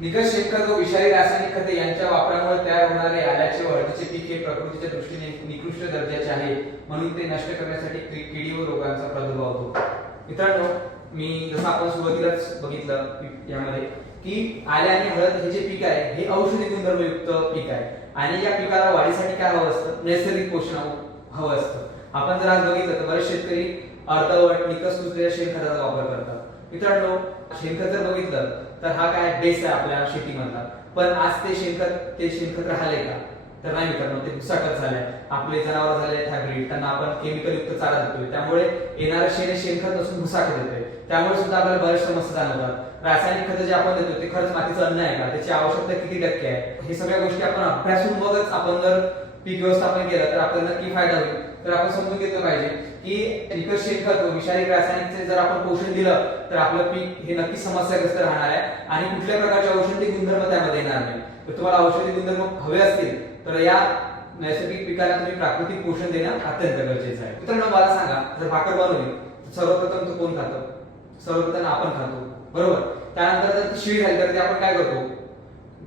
निकष शेणखत व विषारी रासायनिक खते यांच्या वापरामुळे तयार होणारे आल्याचे व हळदीचे पीक हे प्रकृतीच्या दृष्टीने निकृष्ट दर्जाचे आहे, म्हणून ते नष्ट करण्यासाठी किडी व रोगांचा प्रादुर्भाव होतो. मित्रांनो, मी जसं आपण सुरुवातीलाच बघितलं यामध्ये की आले आणि हळद हे जे पीक आहे हे औषधी गुणधर्मयुक्त पीक आहे. आणि या पिकाला वाढीसाठी काय हवं असतं? नैसर्गिक पोषण हवं असतं. आपण जर आज बघितलं तर बरेच शेतकरी अर्धवट निकष कुजलेल्या शेणखताचा वापर करतात. मित्रांनो, शेणखत जर बघितलं तर हा काय बेस आहे आपल्या शेतीमधला. पण आज ते शेणखत राहिले का? तर नाही मित्रांनो, ते भुसाखत झाले. आपले जनावर झाले हायब्रिड, त्यांना आपण केमिकल युक्त चारा देतोय, त्यामुळे येणारं शेण हे शेणखत नसून भुसाखत येते. त्यामुळे सुद्धा आपल्याला बऱ्याच समस्या जाणवतात. रासायनिक खत जे आपण देतो ते खरंच मातीचं अन्न आहे का? त्याची आवश्यकता किती टक्के आहे? हे सगळ्या गोष्टी आपण अभ्यासून बघच आपण जर पीक व्यवस्थापन केलं तर आपल्याला नक्की फायदा होईल. तर आपण समजून घेतलं पाहिजे की निकष शेणखत व विषारी रासायनिकचे जर आपण पोषण दिलं तर आपलं पीक हे नक्की समस्याग्रस्त राहणार आहे आणि कुठल्या प्रकारचे औषधी गुणधर्म त्यामध्ये येणार नाही. तर तुम्हाला औषधी गुणधर्म हवे असतील तर या नैसर्गिक पिकाला तुम्ही प्राकृतिक पोषण देणं अत्यंत गरजेचं आहे. मित्रांनो, मला सांगा, जर भाकर बनवली सर्वप्रथम तो कोण खातं? सर्वप्रथम आपण खातो, बरोबर. त्यानंतर जर ती शिळी झाली तर ती आपण काय करतो?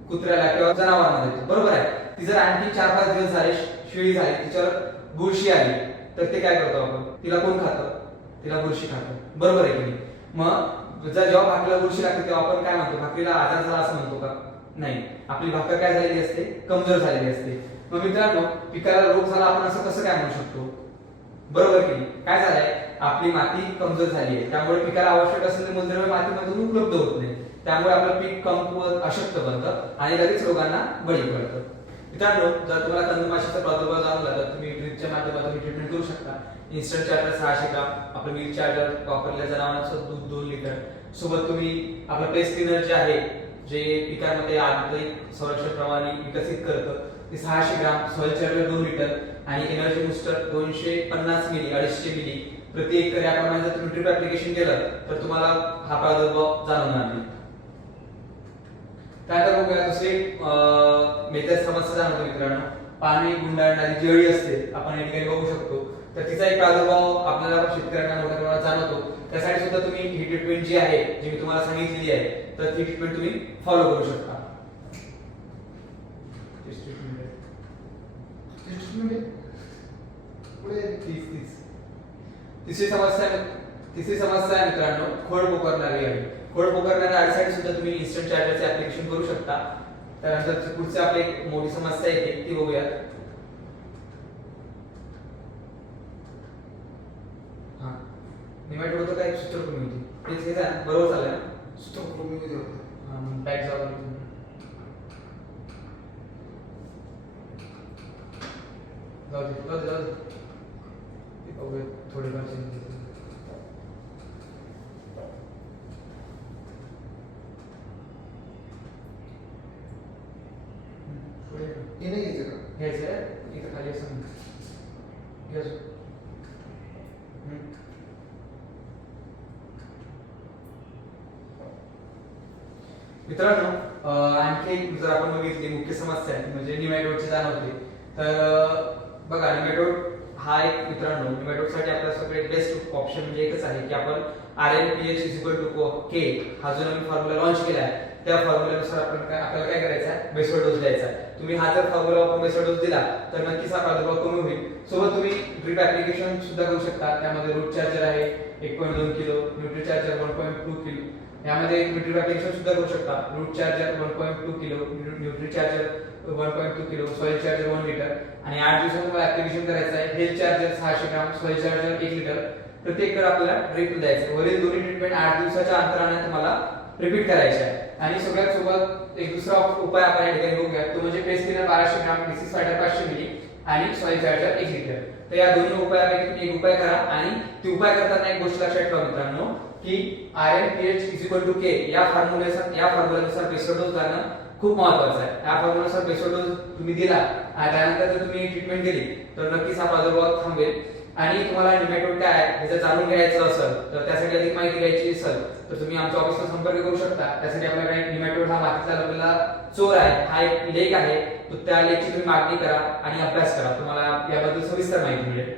कुत्र्याला किंवा जनावरांना देतो, बरोबर आहे. ती जर आणखी 4-5 दिवस झाले शिळी झाली, तिच्यावर बुरशी आली तर ते काय करतो आपण? तिला कोण खातं? तिला बुरशी खातं, बरोबर आहे की नाही? मग जर जेव्हा भाकरीला बुरशी लागते तेव्हा आपण काय म्हणतो? भाकरीला आजार झाला असं म्हणतो का? नाही, आपली भाकर काय झालेली असते? कमजोर झालेली असते. मग मित्रांनो, पिकाला रोग झाला आपण असं कसं काय म्हणू शकतो? बरोबर की नाही? काय झालंय? आपली माती कमजोर झाली आहे, त्यामुळे पिकाला आवश्यक असलेले मूलद्रव्य मातीमधून उपलब्ध होत नाही. त्यामुळे आपलं पीक कमकुवत, अशक्त बनतं आणि लगेच रोगांना बळी पडतं. मित्रांनो, जर तुम्हाला कंदमाशीचा प्रादुर्भाव जाणवला तर तुम्ही ड्रिपच्या माध्यमातून ट्रीटमेंट करू शकता. इन्स्टंट चार्जर 600 ग्राम, आपलं मिल्क चार्जर वापरलेल्या जनावरांचं दूध 2 लिटर, सोबत तुम्ही आपलं पेस्ट क्लिनर जे आहे जे पिकांमध्ये आंतरिक संरक्षण प्रणाली विकसित करतं ते 600 ग्राम, सॉइल चार्जर 2 लिटर आणि एनर्जी बूस्टर 250 मिली 250 मिली प्रति एकर याप्रमाणे जर तुम्ही ड्रिप ऍप्लिकेशन केलं तर तुम्हाला हा प्रादुर्भाव जाणवणार नाही. त्यानंतर बघूया दुसरी मेजर समस्या जाणवतो मित्रांनो, पाणी गुंडाळणारी जळी असते, आपण या ठिकाणी बघू शकतो. तर तिचा एक प्रादुर्भाव आपल्याला शेतकऱ्यांना मोठ्या प्रमाणात जाणवतो. त्यासाठी सुद्धा तुम्ही ही ट्रीटमेंट जी आहे, जी मी तुम्हाला सांगितलेली आहे, तर ती ट्रीटमेंट तुम्ही फॉलो करू शकता. तिसरी समस्या आहे मित्रांनो, खोड पोखरणारी अळी. खोड पोखरणाऱ्या अळीसाठी सुद्धा तुम्ही इन्स्टंट चार्जरचे ऍप्लिकेशन करू शकता. त्यानंतर पुढची आपली एक मोठी समस्या येते ती बघूया. हा, निमॅटोड होतं काय? सूत्रकृमी होती. हे बरोबर चाललंय ना? सूत्रकृमी होती. हा, बॅक जाऊ थोडेफार हे नाही घ्यायचं का? घ्यायचं इथं खाली असं मित्रांनो, आणखी एक जर आपण बघितली मुख्य समस्या म्हणजे निमॅटोडची जाणवते. तर बघा, निमॅटोड हा एक मित्रांनो, निमॅटोडसाठी आपला सगळ्यात बेस्ट ऑप्शन म्हणजे एकच आहे की आपण RNPH K हा जो नवीन फॉर्म्युला लॉन्च केला आहे त्या फॉर्म्युल्यानुसार आपल्याला काय करायचं आहे, बेसोड डोस द्यायचा आहे. तुम्ही हा जर फॉर्म्युला वापरून बेसोड डोस दिला तर नक्कीच हा प्रादुर्भाव कमी होईल. सोबत तुम्ही ड्रिप ऍप्लिकेशन सुद्धा करू शकता. त्यामध्ये रूट चार्जर आहे 1.2 किलो, न्यूट्री चार्जर 1.2 किलो. यामध्ये एक ड्रिप ऍप्लिकेशन सुद्धा करू शकता. Root charger 1.2 kilo, nutri charger 1.2 kilo, soil charger 1 litre आणि 8 दिवसात तुम्हाला ऍप्लिकेशन करायचं आहे. Health charger 600 gram, soil charger 1 litre प्रत्येक एकर आपल्याला ड्रिप द्यायचं. वरील दोन्ही ट्रीटमेंट 8 दिवसाच्या अंतराने तुम्हाला रिपीट करायचे आहे. आणि सगळ्यात सोबत एक दुसरा उपाय आपण या ठिकाणी बघूया, तो म्हणजे पेस्ट क्लीनर 1200 ग्राम, डिसीज फायटर 500 मिली आणि सॉइल चार्जर 1 लिटर. तर या दोन्ही उपायापैकी एक उपाय करा आणि ती उपाय करताना एक गोष्ट लक्षात ठेवा मित्रांनो की RNPH K या फॉर्म्युल्यानुसार बेसोड डोस देणं खूप महत्त्वाचं आहे. या फॉर्म्युल्यानुसार बेसोड डोस तुम्ही दिला आणि त्यानंतर जर तुम्ही ट्रीटमेंट केली तर नक्कीच हा प्रादुर्भाव थांबेल. आणि तुम्हाला निमॅटोड काय आहे हे जाणून घ्यायचं असेल तर त्यासाठी अधिक माहिती घ्यायची असेल तर तुम्ही आमच्या ऑफिसला संपर्क करू शकता. त्यासाठी आपल्याला काही निमॅटोड हा मातीचा लपलेला चोर आहे, हा एक लेख आहे, तो त्या लेखची तुम्ही मागणी करा आणि अभ्यास करा. तुम्हाला याबद्दल सविस्तर माहिती मिळेल.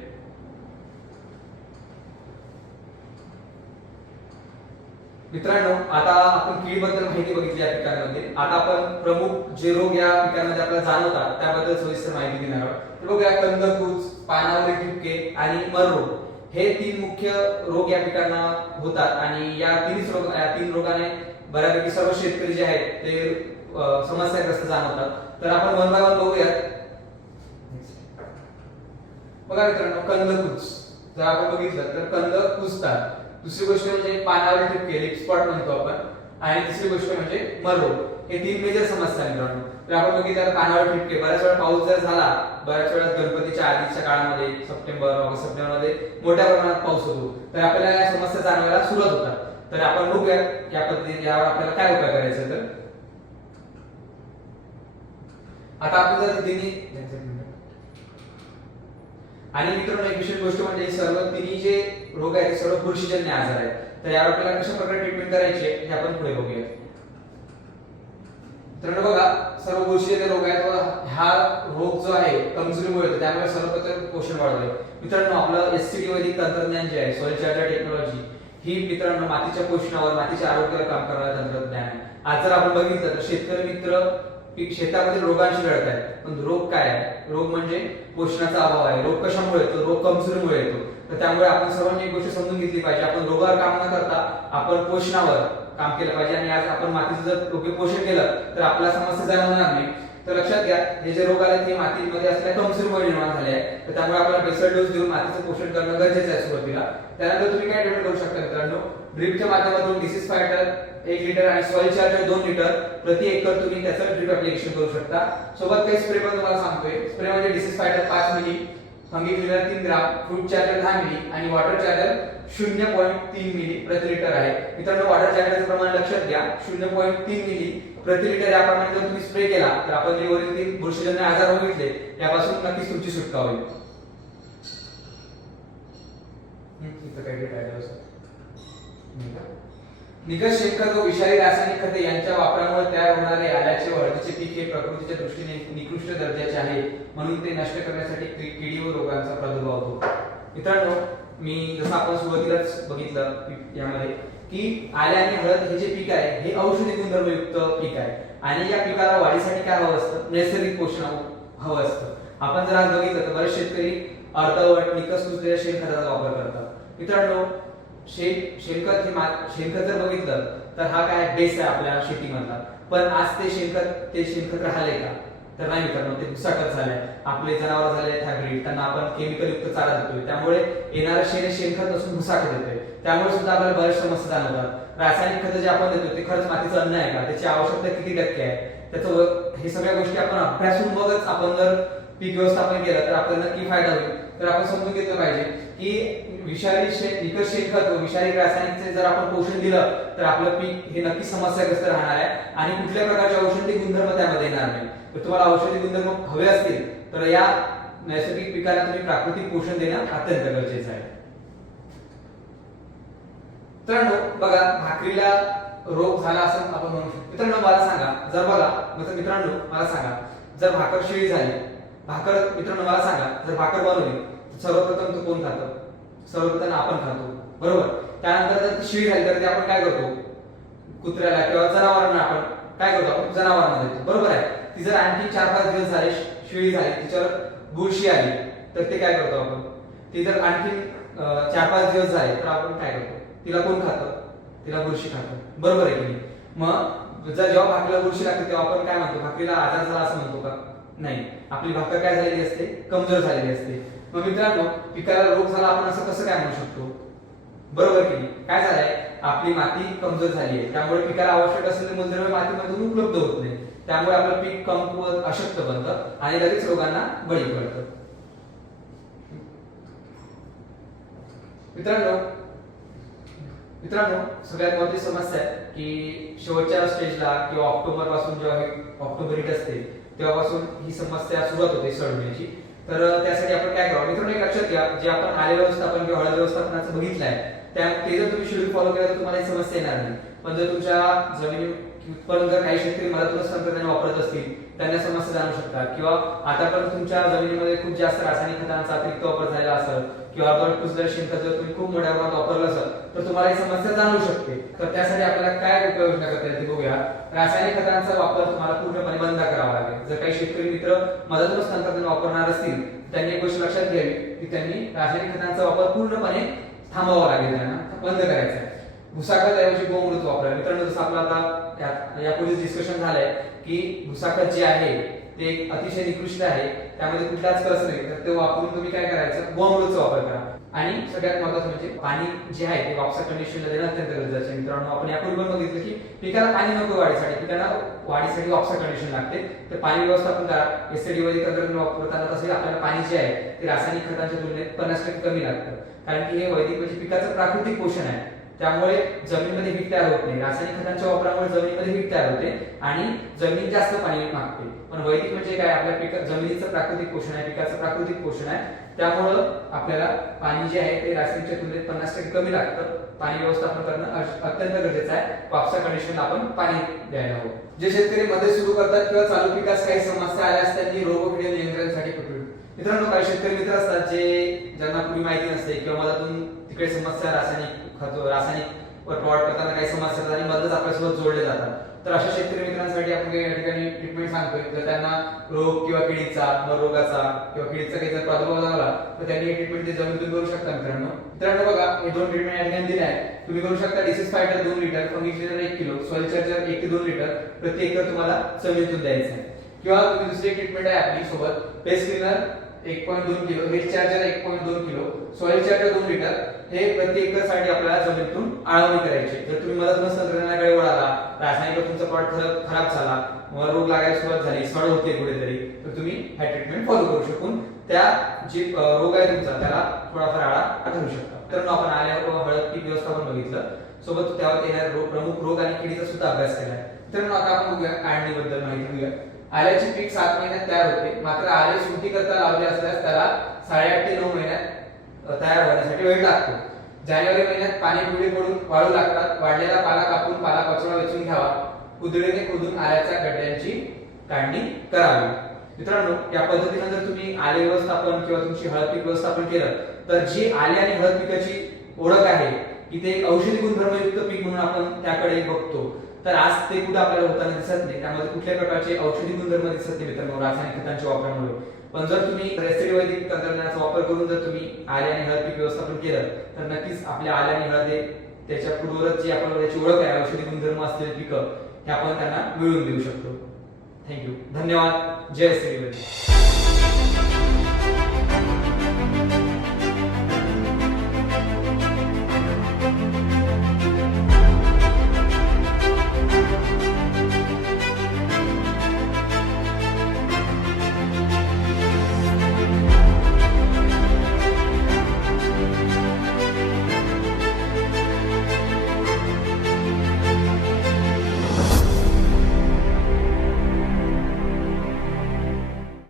मित्रांनो, आता आपण कीडबद्दल माहिती बघितली या पिकांमध्ये. आता आपण प्रमुख जे रोग या पिकांमध्ये आपल्याला जाणवतात त्याबद्दल सविस्तर माहिती घेणार आहोत. बघूया, कंदकुज, पानावरील ठिपके आणि मर रोग हे 3 मुख्य रोग या पिकांना होतात आणि या तीन रोगाने बऱ्यापैकी सर्व शेतकरी जे आहेत ते समस्याग्रस्त जाणवतात. तर आपण वन बाय वन बघूयात. बघा मित्रांनो, कंदकुज जर आपण बघितलं तर कंद कुजतात. दुसरी गोष्ट म्हणजे पानावर ठिपके, लिप स्पॉट म्हणतो आपण. आणि तिसरी गोष्ट म्हणजे मर रोग. हे 3 मेजर समस्या आहेत मित्रांनो. तर आपण बघितलं तर पानावर ठिपके, बऱ्याच वेळा पाऊस जर झाला, बऱ्याच वेळा गणपतीच्या आधीच्या काळामध्ये ऑगस्ट सप्टेंबरमध्ये मोठ्या प्रमाणात पाऊस होतो तर आपल्याला या समस्या जाणवायला सुरुवात होतात. तर आपण बघूया या पद्धतीने यावर आपल्याला काय उपाय करायचा. तर आता आपण जर आणि मित्रांनो, एक विशेष गोष्ट म्हणजे सर्व तिन्ही जे रोग आहेत ते सर्व बुरशीजन्य आजार आहेत. तर यावर आपल्याला कशा प्रकारे ट्रीटमेंट करायची आहे हे आपण पुढे बघूया. मित्रांनो बघा, सर्व बुरशीजन्य रोग आहेत व हा रोग जो आहे कमजोरीमुळे होतो, त्यामुळे सर्वप्रथम पोषण वाढवले. मित्रांनो, आपलं SCT वैदिक तंत्रज्ञान जे आहे, सॉइल चार्जर टेक्नॉलॉजी, ही मित्रांनो मातीच्या पोषणावर, मातीच्या आरोग्यावर काम करणारे तंत्रज्ञान आहे. आज जर आपण बघितलं तर शेतकरी मित्र शेतामध्ये रोगांशी लढत आहेत. पण रोग काय आहे? रोग म्हणजे पोषणाचा अभाव आहे. रोग कशामुळे येतो? रोग कमजोरीमुळे येतो. तर त्यामुळे आपण सर्वांनी एक गोष्ट समजून घेतली पाहिजे, आपण रोगावर काम न करता आपण पोषणावर काम केलं पाहिजे. आणि आज आपण मातीचं जर योग्य पोषण केलं तर आपल्याला समस्या जाणवणार नाही. तर लक्षात घ्या, हे जे रोग आले ते मातीमध्ये असलेल्या कमजोरीमुळे निर्माण झाले आहे. तर त्यामुळे आपल्याला बेसल डोस देऊन मातीचं पोषण करणं गरजेचं आहे सुरुवातीला. त्यानंतर तुम्ही काय ट्रीटमेंट करू शकता मित्रांनो, ड्रिपच्या माध्यमातून डिसीज फायटर 1 लिटर आणि सॉइल चार्जर 2 लिटर प्रति एकर तुम्ही त्याचं ड्रिप ऍप्लिकेशन करू शकता. सोबत काही स्प्रे पण तुम्हाला सांगतोय. स्प्रे म्हणजे डिसीज फायटर 5 मिली, fungi cleaner 3 gram, fruit charger 10 मिली आणि वॉटर चार्जर 0.3 मिली प्रति लिटर आहे. मित्रांनो, वॉटर चार्जरचं प्रमाण लक्षात घ्या, 0.3 मिली प्रति लिटर याप्रमाणे जर तुम्ही स्प्रे केला तर आपण जे वरील 3 बुरशीजन्य आजार बघितले यापासून नक्कीच तुमची सुटका होईल. इथं काय डेटा आहे असं निकष शेणखत व विषारी रासायनिक खते यांच्या वापरामुळे तयार होणारे आल्याचे व हळदीचे पीक हे प्रकृतीच्या दृष्टीने निकृष्ट दर्जाचे आहे, म्हणून ते नष्ट करण्यासाठी किडी व रोगांचा प्रादुर्भाव होतो. मित्रांनो, मी जसं आपण सुरुवातीलाच बघितलं यामध्ये की आले आणि हळद हे जे पीक आहे हे औषधी गुणधर्मयुक्त पीक आहे आणि या पिकाला वाढीसाठी काय हवं असतं? नैसर्गिक पोषण हवं असतं. आपण जर आज बघितलं तर बरेच शेतकरी अर्धवट निकष कुजलेल्या शेणखताचा वापर करतात. मित्रांनो, शेणखत जर बघितलं तर हा काय बेस आहे आपल्या शेतीमधला. पण आज ते शेणखत राहिले का? तर नाही मित्रांनो, ते भुसाखत झालंय. आपले जनावर झाले हायब्रिड, त्यांना आपण केमिकल युक्त चारा देतोय, त्यामुळे येणारं शेणखत नसून भुसाखत येतोय. त्यामुळे सुद्धा आपल्याला बऱ्याच समस्या जाणवतात. रासायनिक खत जे आपण देतो ते खरंच मातीचं अन्न आहे का? त्याची आवश्यकता किती टक्के आहे? त्याचं हे सगळ्या गोष्टी आपण अभ्यासून बघच आपण जर पीक व्यवस्थापन केलं तर आपल्याला नक्की फायदा होईल. तर आपण समजून घेतलं पाहिजे की निकष शेणखत व विषारी रासायनिकचे जर आपण पोषण दिलं तर आपलं पीक हे नक्की समस्याग्रस्त राहणार आहे आणि कुठल्या प्रकारचे औषधी गुणधर्म त्यामध्ये येणार नाही. तर तुम्हाला औषधी गुणधर्म हवे असतील तर या नैसर्गिक पिकाला तुम्ही प्राकृतिक पोषण देणं अत्यंत गरजेचं आहे. मित्रांनो बघा, भाकरीला रोग झाला असं आपण म्हणू शकतो. मित्रांनो मला सांगा, जर बघा मित्रांनो मला सांगा, जर भाकर शिळी झाली, मित्रांनो मला सांगा, जर भाकर बनवली सर्वप्रथम तो कोण खातं? सर्वप्रथम आपण खातो, बरोबर. त्यानंतर जर ती शिळी झाली तर ते आपण काय करतो? कुत्र्याला किंवा जनावरांना आपण काय करतो? आपण जनावरांना देतो, बरोबर आहे. ती जर आणखी 4-5 दिवस झाले शिळी झाली, तिच्यावर बुरशी आली तर ते काय करतो आपण? ती जर आणखी 4-5 दिवस झाले तर आपण काय करतो? तिला कोण खातं? तिला बुरशी खातं, बरोबर आहे की नाही? मग जर जेव्हा भाकरीला बुरशी लागते तेव्हा आपण काय म्हणतो? भाकरीला आजार झाला असं म्हणतो का? नाही, आपली भाकर काय झालेली असते? कमजोर झालेली असते. मग मित्रांनो पिकाला रोग झाला आपण असं कसं काय म्हणू शकतो? बरोबर की नाही? काय झालंय? आपली माती कमजोर झाली आहे, त्यामुळे पिकाला आवश्यक असलेले मूलद्रव्य मातीमधून उपलब्ध होत नाही, त्यामुळे आपलं पीक कमकुवत अशक्त बनतं आणि लगेच रोगांना बळी पडतं. मित्रांनो सगळ्यात मोठी समस्या आहे की शेवटच्या स्टेजला किंवा ऑक्टोबर पासून जेव्हा ऑक्टोबर हिट असते तेव्हापासून ही समस्या सुरुवात होते सडण्याची. तर त्यासाठी आपण काय करावं? मित्रांनो एक लक्षात घ्या, जे आपण आले व्यवस्थापन किंवा हळद व्यवस्थापनाचं बघितलंय ते जर तुम्ही शेड्यूल फॉलो केलं तर तुम्हाला ही समस्या येणार नाही. पण जर तुमच्या जमिनी पण जर काही शेतकरी मधातूनच तंत्रज्ञान वापरत असतील त्यांना समस्या जाणू शकतात, किंवा आतापर्यंत तुमच्या जमिनीमध्ये खूप जास्त रासायनिक खतांचा अतिरिक्त वापर झालेला असेल किंवा कुजलेलं शेणखत जर तुम्ही खूप मोठ्या प्रमाणात वापरलं असेल तर तुम्हाला ही समस्या जाणवू शकते. तर त्यासाठी आपल्याला काय उपाययोजना करता येईल ते बघूया. रासायनिक खतांचा वापर तुम्हाला पूर्णपणे बंद करावा लागेल. जर काही शेतकरी मित्र मधातूनच तंत्रज्ञान वापरणार असतील त्यांनी एक गोष्ट लक्षात घ्यावी की त्यांनी रासायनिक खतांचा वापर पूर्णपणे थांबवावा लागेल, त्यांना बंद करायचा आहे. भुसाखत ऐवजी गोमूत्र वापरा. मित्रांनो जसं आपलं आता यापूर्वी डिस्कशन झालंय की भुसाखत जे आहे ते अतिशय निकृष्ट आहे, त्यामध्ये कुठलाच कस नाही, तर ते वापरून तुम्ही काय करायचं? गोमूत्राचा वापर करा. आणि सगळ्यात महत्त्वाचं म्हणजे पाणी जे आहे ते वापसा कंडिशनला देणं अत्यंत गरजेचं आहे. मित्रांनो आपण यापूर्वी पण बघितलं की पिकाला पाणी नको वाढीसाठी, पिकाला वाढीसाठी वापसा कंडिशन लागते, तर पाणी व्यवस्थापन करा. एसडी वैदिक तंत्रज्ञान वापरताना तसे आपल्याला पाणी जे आहे ते रासायनिक खतांच्या तुलनेत 50% कमी लागतं, कारण की हे वैदिक म्हणजे पिकाचं प्राकृतिक पोषण आहे, त्यामुळे जमिनीमध्ये हीट तयार होत नाही. रासायनिक खतांच्या वापरामुळे जमिनीमध्ये हीट तयार होते आणि जमीन जास्त पाणी मागते. पण वैदिक म्हणजे काय? आपल्या जमिनीचं प्राकृतिक पोषण आहे, पिकाचं प्राकृतिक पोषण आहे, त्यामुळं आपल्याला पाणी जे आहे ते रासायनिकच्या तुलनेत 50% कमी लागतं. पाणी व्यवस्थापन करणं अत्यंत गरजेचं आहे. वापसा कंडिशनला आपण पाणी द्यायला हवं. जे शेतकरी मध्ये सुरू करतात किंवा चालू पिकास काही समस्या आल्यास त्यांनी रोग व कीड नियंत्रणासाठी मित्रांनो काही शेतकरी मित्र असतात ज्यांना पूर्वी माहिती नसते किंवा मधातून तिकडे समस्या रासायनिक प्लॉट करताना काही समस्या आणि मधच आपल्यासोबत जोडले जातात. तर अशा शेतकरी मित्रांसाठी आपण या ठिकाणी ट्रीटमेंट सांगतोय. जर त्यांना रोग किंवा किडीचा रोगाचा किंवा किडीचा काही जर प्रादुर्भाव झाला तर त्यांनी हे ट्रीटमेंट ते जमिनीतून करू शकता. मित्रांनो बघा हे 2 ट्रीटमेंट या ठिकाणी दिले आहे. तुम्ही करू शकता disease fighter 2 litre, fungicide 1 kilo, soil charger 1 ते 2 लिटर प्रति एकर तुम्हाला जमिनीतून द्यायचं आहे. किंवा तुम्ही दुसरी ट्रीटमेंट आहे आपली सोबत paste cleaner 1.2 kilo, health charger 1.2 kilo, soil charger 2 litre हे प्रति एकर साठी आपल्याला जमिनीतून आळवणी करायची. जर तुम्ही मधातूनच तंत्रज्ञानाकडे वळाला, रासायनिक तुमचा प्लॉट खराब झाला, मग रोग लागायला सुरुवात झाली, सड होते कुठेतरी, तर तुम्ही हा ट्रीटमेंट फॉलो करू शकून त्या जे रोग आहे तुमचा त्याला थोडाफार आळा घालू शकता. तर आपण आल्यावर हळद पीक व्यवस्थापन बघितलं, सोबत त्यावर येणारे प्रमुख रोग आणि किडीचा सुद्धा अभ्यास केलाय. तर आता आपण बघूया काढणीबद्दल माहिती घेऊया. आल्याचे पीक 7 महिन्यात तयार होते, मात्र आले सुट्टी करता लावले असल्यास त्याला 8.5 ते 9 महिन्यात तयार होण्यासाठी वेळ लागतो. जानेवारी महिन्यात पाणी पिवळे पडून वाळू लागतात. वाढलेला पाला कापून पाला कचरा वेचून घ्यावा. कुदळीने खोदून आल्याच्या गड्ड्यांची काढणी करावी. मित्रांनो या पद्धतीने जर तुम्ही आले व्यवस्थापन किंवा तुमची हळद पीक व्यवस्थापन केलं तर जी आले आणि हळद पिकाची ओळख आहे की ते एक औषधी गुणधर्मयुक्त पीक म्हणून आपण त्याकडे बघतो, तर आज ते कुठे आपल्याला होताना दिसत नाही. त्यामध्ये कुठल्या प्रकारचे औषधी गुणधर्म दिसत नाही मित्रांनो रासायनिक खतांच्या वापरामुळे. पण जर तुम्ही एसडी वैदिक तंत्रज्ञानाचा वापर करून जर तुम्ही आले आणि हळद पीक व्यवस्थापन केलं तर नक्कीच आपल्या आले आणि हळद त्याच्या पूर्वरच जी आपण त्याची ओळख आहे औषधी गुणधर्म असलेली पिकं हे आपण त्यांना मिळवून देऊ शकतो. थँक्यू, धन्यवाद. जय श्री वैदिक.